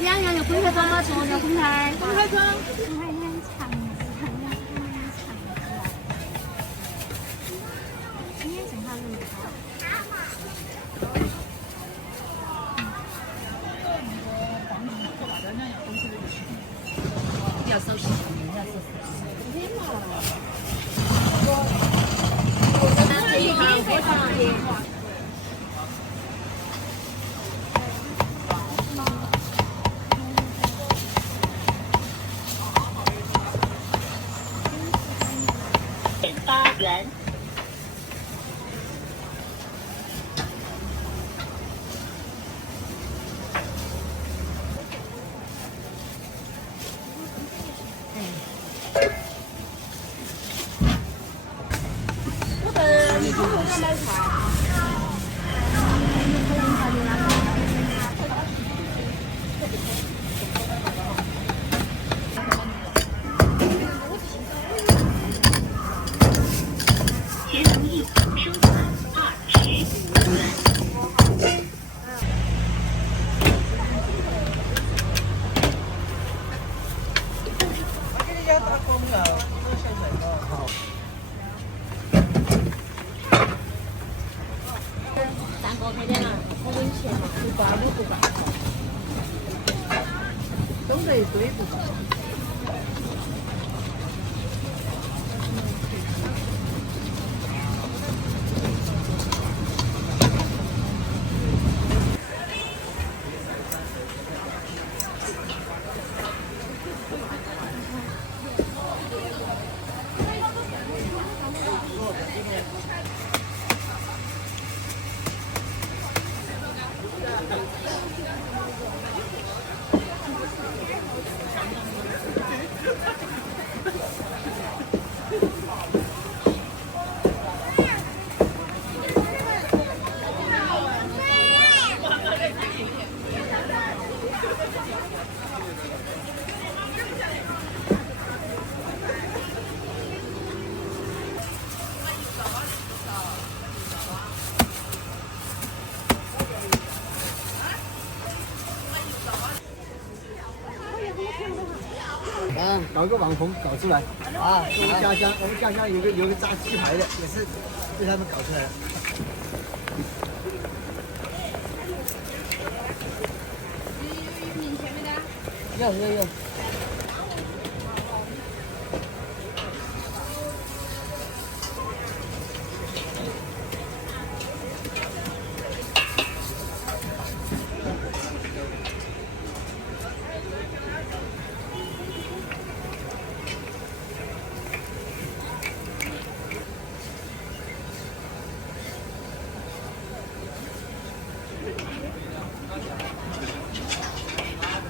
两样有公开装吗？做要公开。公开装。公开很长，很长。今天正好有一个。比较熟悉，比较熟悉。8元。钱如意收款25元。我给你家打广告，多现在了。好。蛋糕开点了，我给你钱嘛，不挂我不挂。整这一堆不挂。搞个网红搞出来啊！我们家乡有个炸鸡排的，也是被他们搞出来的。有。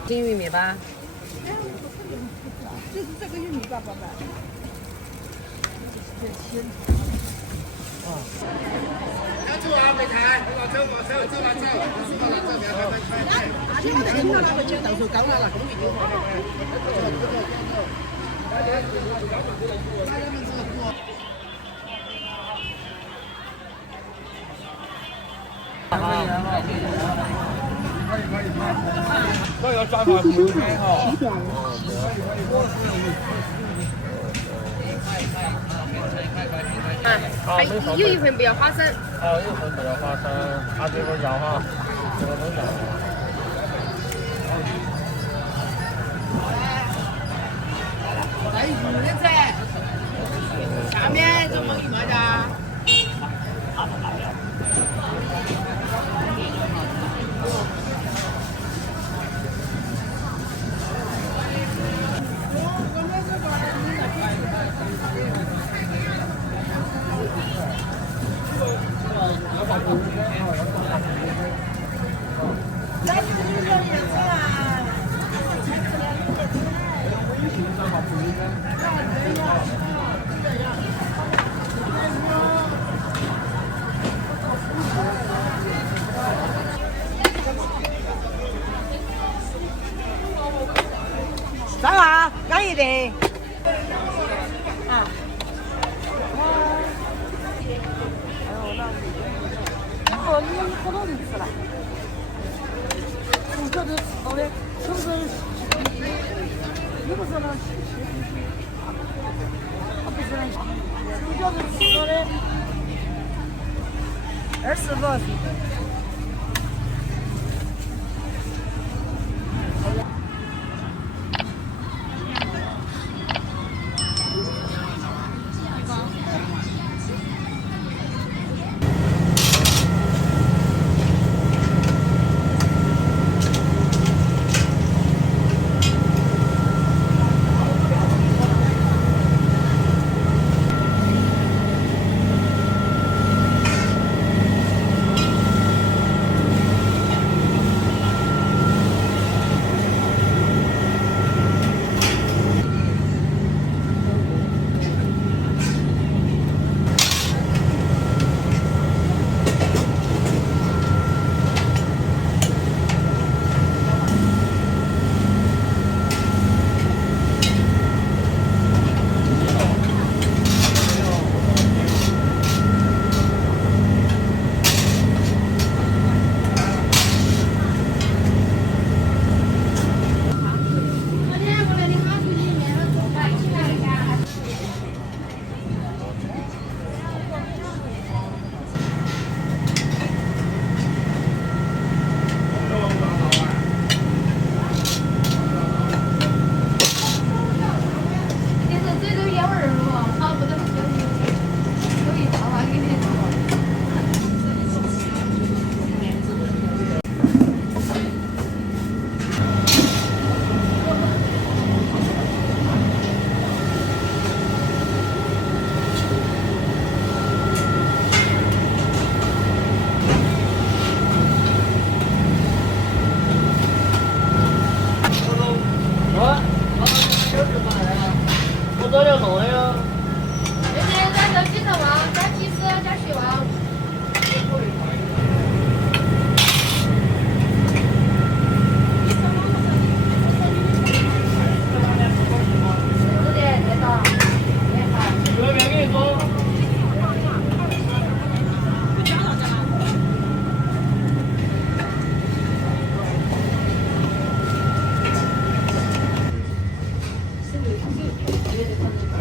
金玉米吧。就是这个玉米吧，宝贝。要走啊，没开，走走走走走了走，走了走，别快快快！我听到那个剪刀手刚来了，跟你丢话。都要转发朋友圈哈。有一份不要花生。好，有份不要花生，这个要哈，这个都要。来鱼的噻，下面怎么一毛钱？张啊，安逸的。啊。哦，你们好多人吃了。从小都吃到的，是不是？你不是那不是那从小都吃到的，20多岁。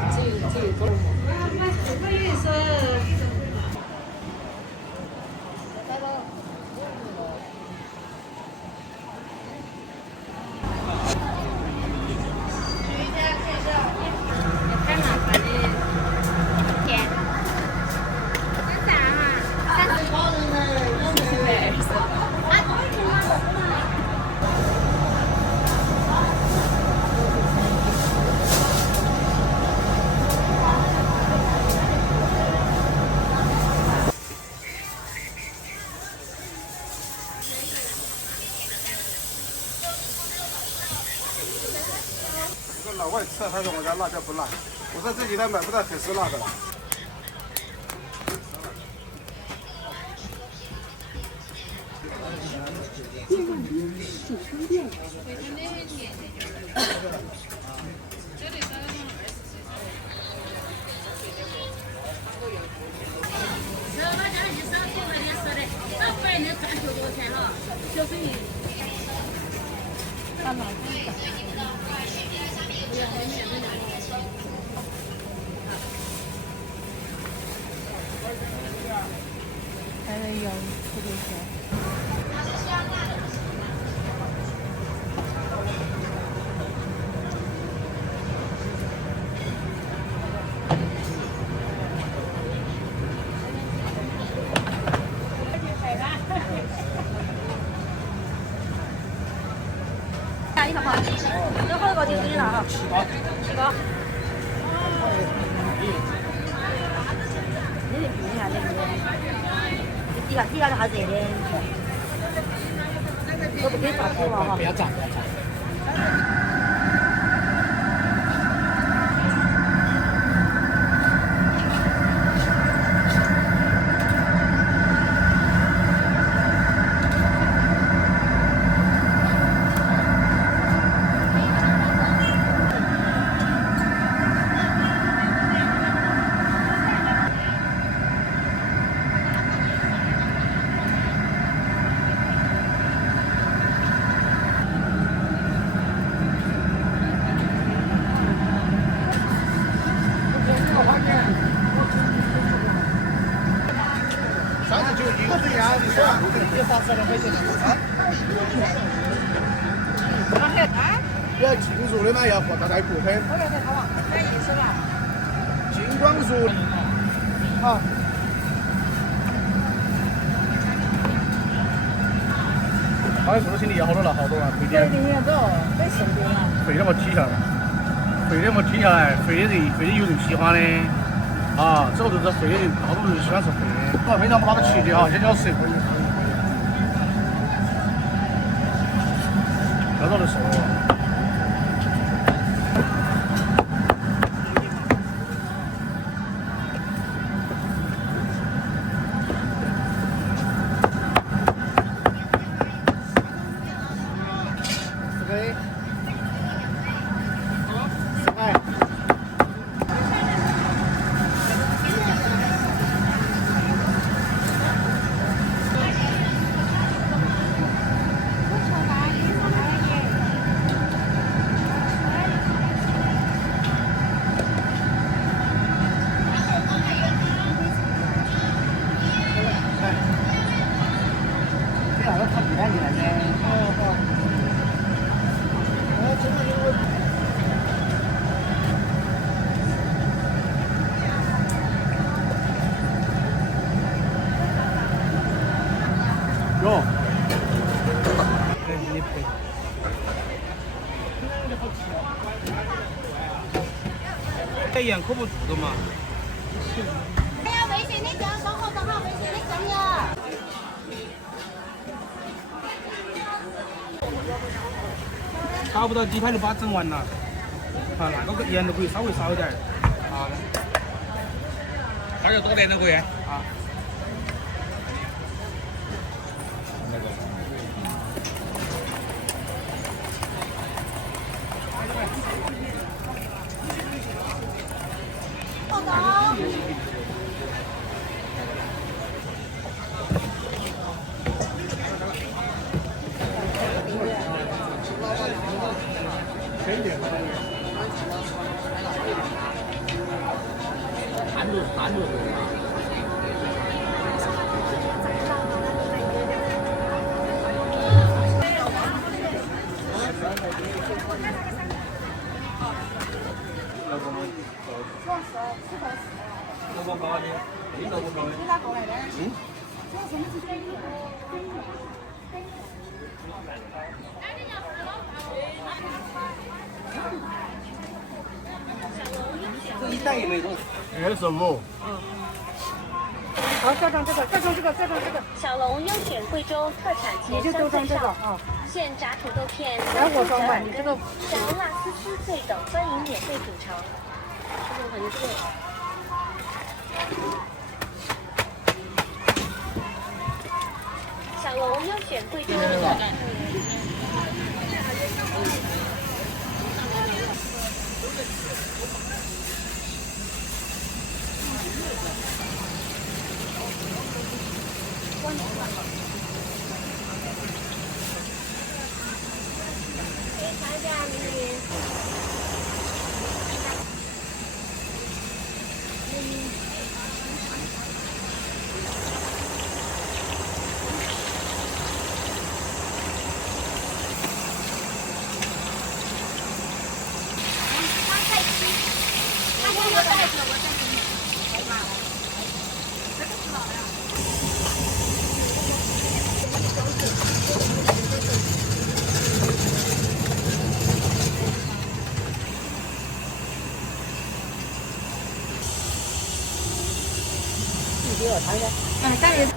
这个老外吃了，他说我家辣椒不辣。我说这几天买不到很吃辣的了。还得有特别香。一套嘛，这好多个就给你拿哈。7个。你得冰一下这个，底下还热的，我不给炸死了哈。不要炸，不要炸。要进入的嘛，要和大家过喷。金光入，好。他的做生意要好多了，好多啊，肥点。肥的嘛提下来，肥的嘛提下来，肥的有人喜欢的，啊，这个就是肥的人，大多数喜欢吃肥的。平常不拿得起的哈，先叫10块。要到的说。哟，这眼扣不住的嘛。哎呀，微信的账号多好，微信的正呀。差不多几天就把它整完了，啊，那个盐都可以稍微少一点，啊，那就多点那个盐，啊。难度。这一袋也没多，25。好，再装这个，再装这个，再装这个。小龙优选贵州特产你就都装这个啊。现炸土豆片、来我装吧，你这个小辣丝丝脆等，欢迎免费品尝。这个感觉这个。小龙优选贵州。给我尝一下。下面。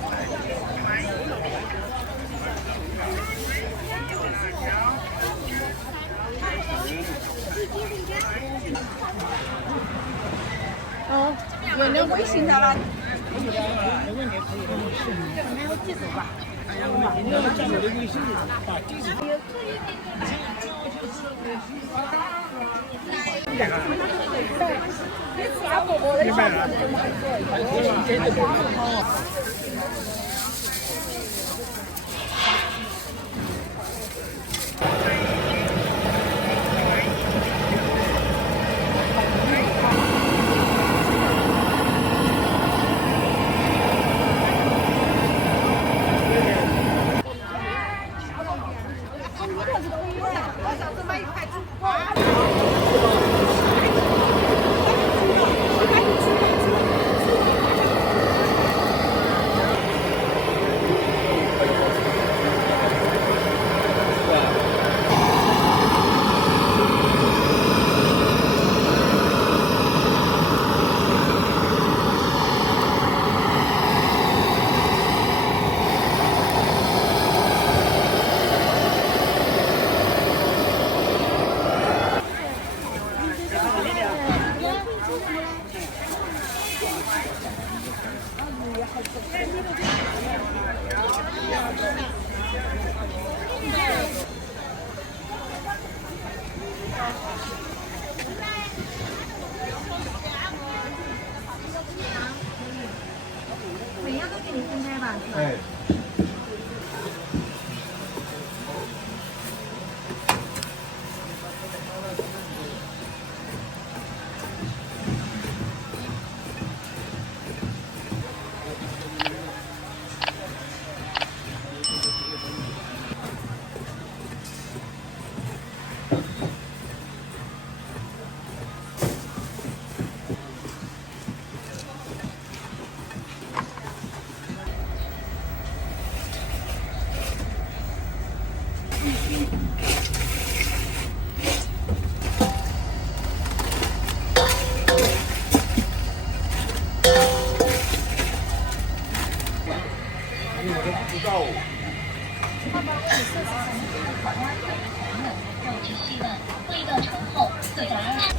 哦，有那微信的了。没有记住吧？每样都给你分开吧。哎。味道醇厚，各价20。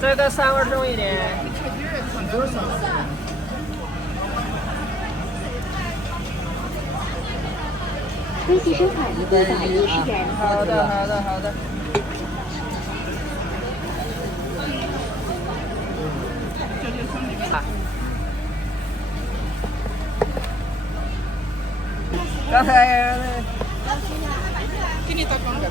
这个3碗重一点。微信收款150元。好的，好的，好的。刚才给你打广告。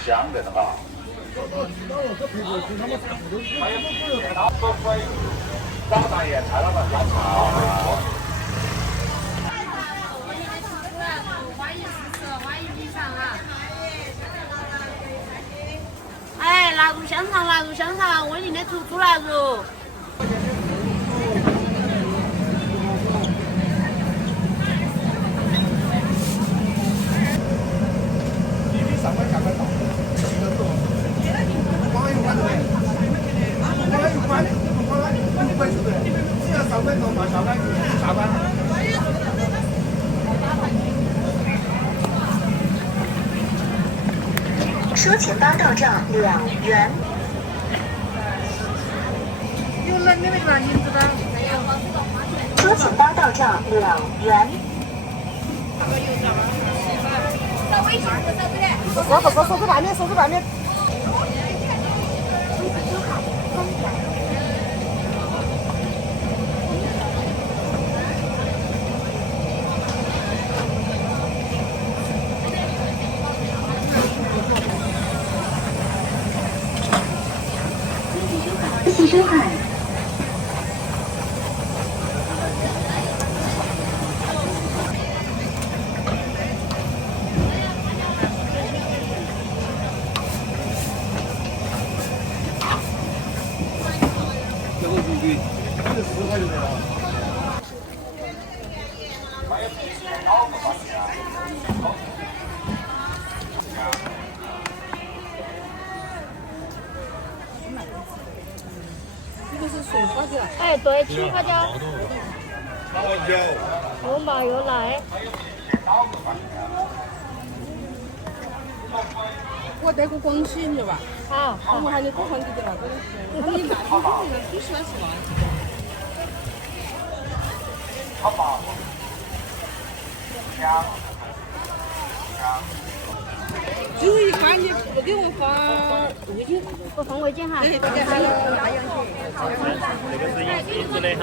香的哈。张大爷，蔡老板，早上好。哎，腊肉香肠，腊肉香肠，温宁的猪腊肉。收钱包到账2元。收钱包到账2元。手指拌面，手指拌面。微信收款。哎，对，青花椒。麻油。有麻有辣。我带过广西，你知道吧？好。我喊你多放几点那个。他们卖挺喜欢吃嘛。好吧。香。就是一看你不给我放味精，不放味精哈。对，这个还有辣油这个是银子的哈。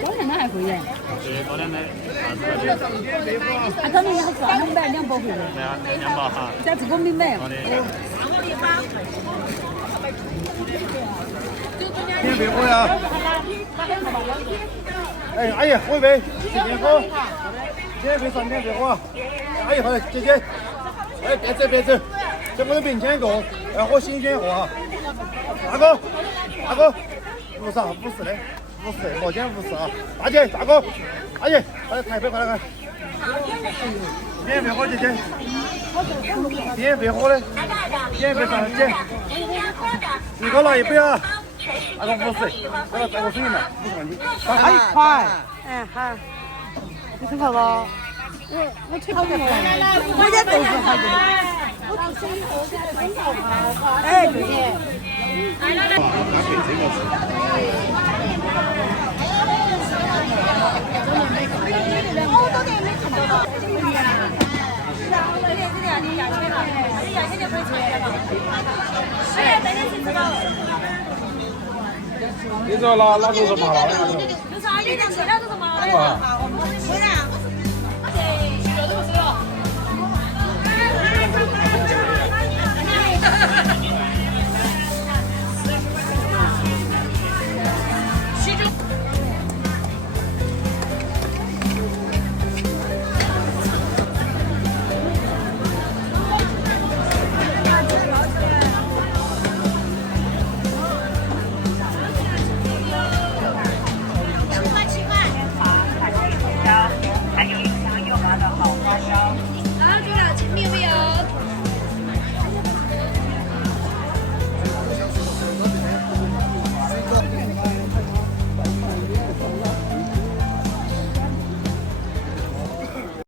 高粱的还会员。对，高粱的。他们要算200会员。对啊，2包哈。在这个明白。好的。点别火呀！哎，阿姨，喝一杯，点火，点杯上点别火。阿姨，好的，姐姐，哎，别走别走，在我的面前过，要喝新鲜货哈。大哥，大哥，不是啊，不是的，50，毛尖50啊。大姐，大哥，阿姨，快来抬一杯，快来看。点别火，姐姐。点别火的，点别上姐。一个拿一杯啊。那个50，那个在我手里面，不算你。1块。哎，好。你吃好了？我吃好了。我家豆腐好的。我吃以后现在分好好。哎，对的。好多年没看到了。是啊，这里你牙签了，你牙签就可以拆了。是呀，等你去吃吧。你说哪个是麻辣的？就是阿姨的，其他都是麻辣的。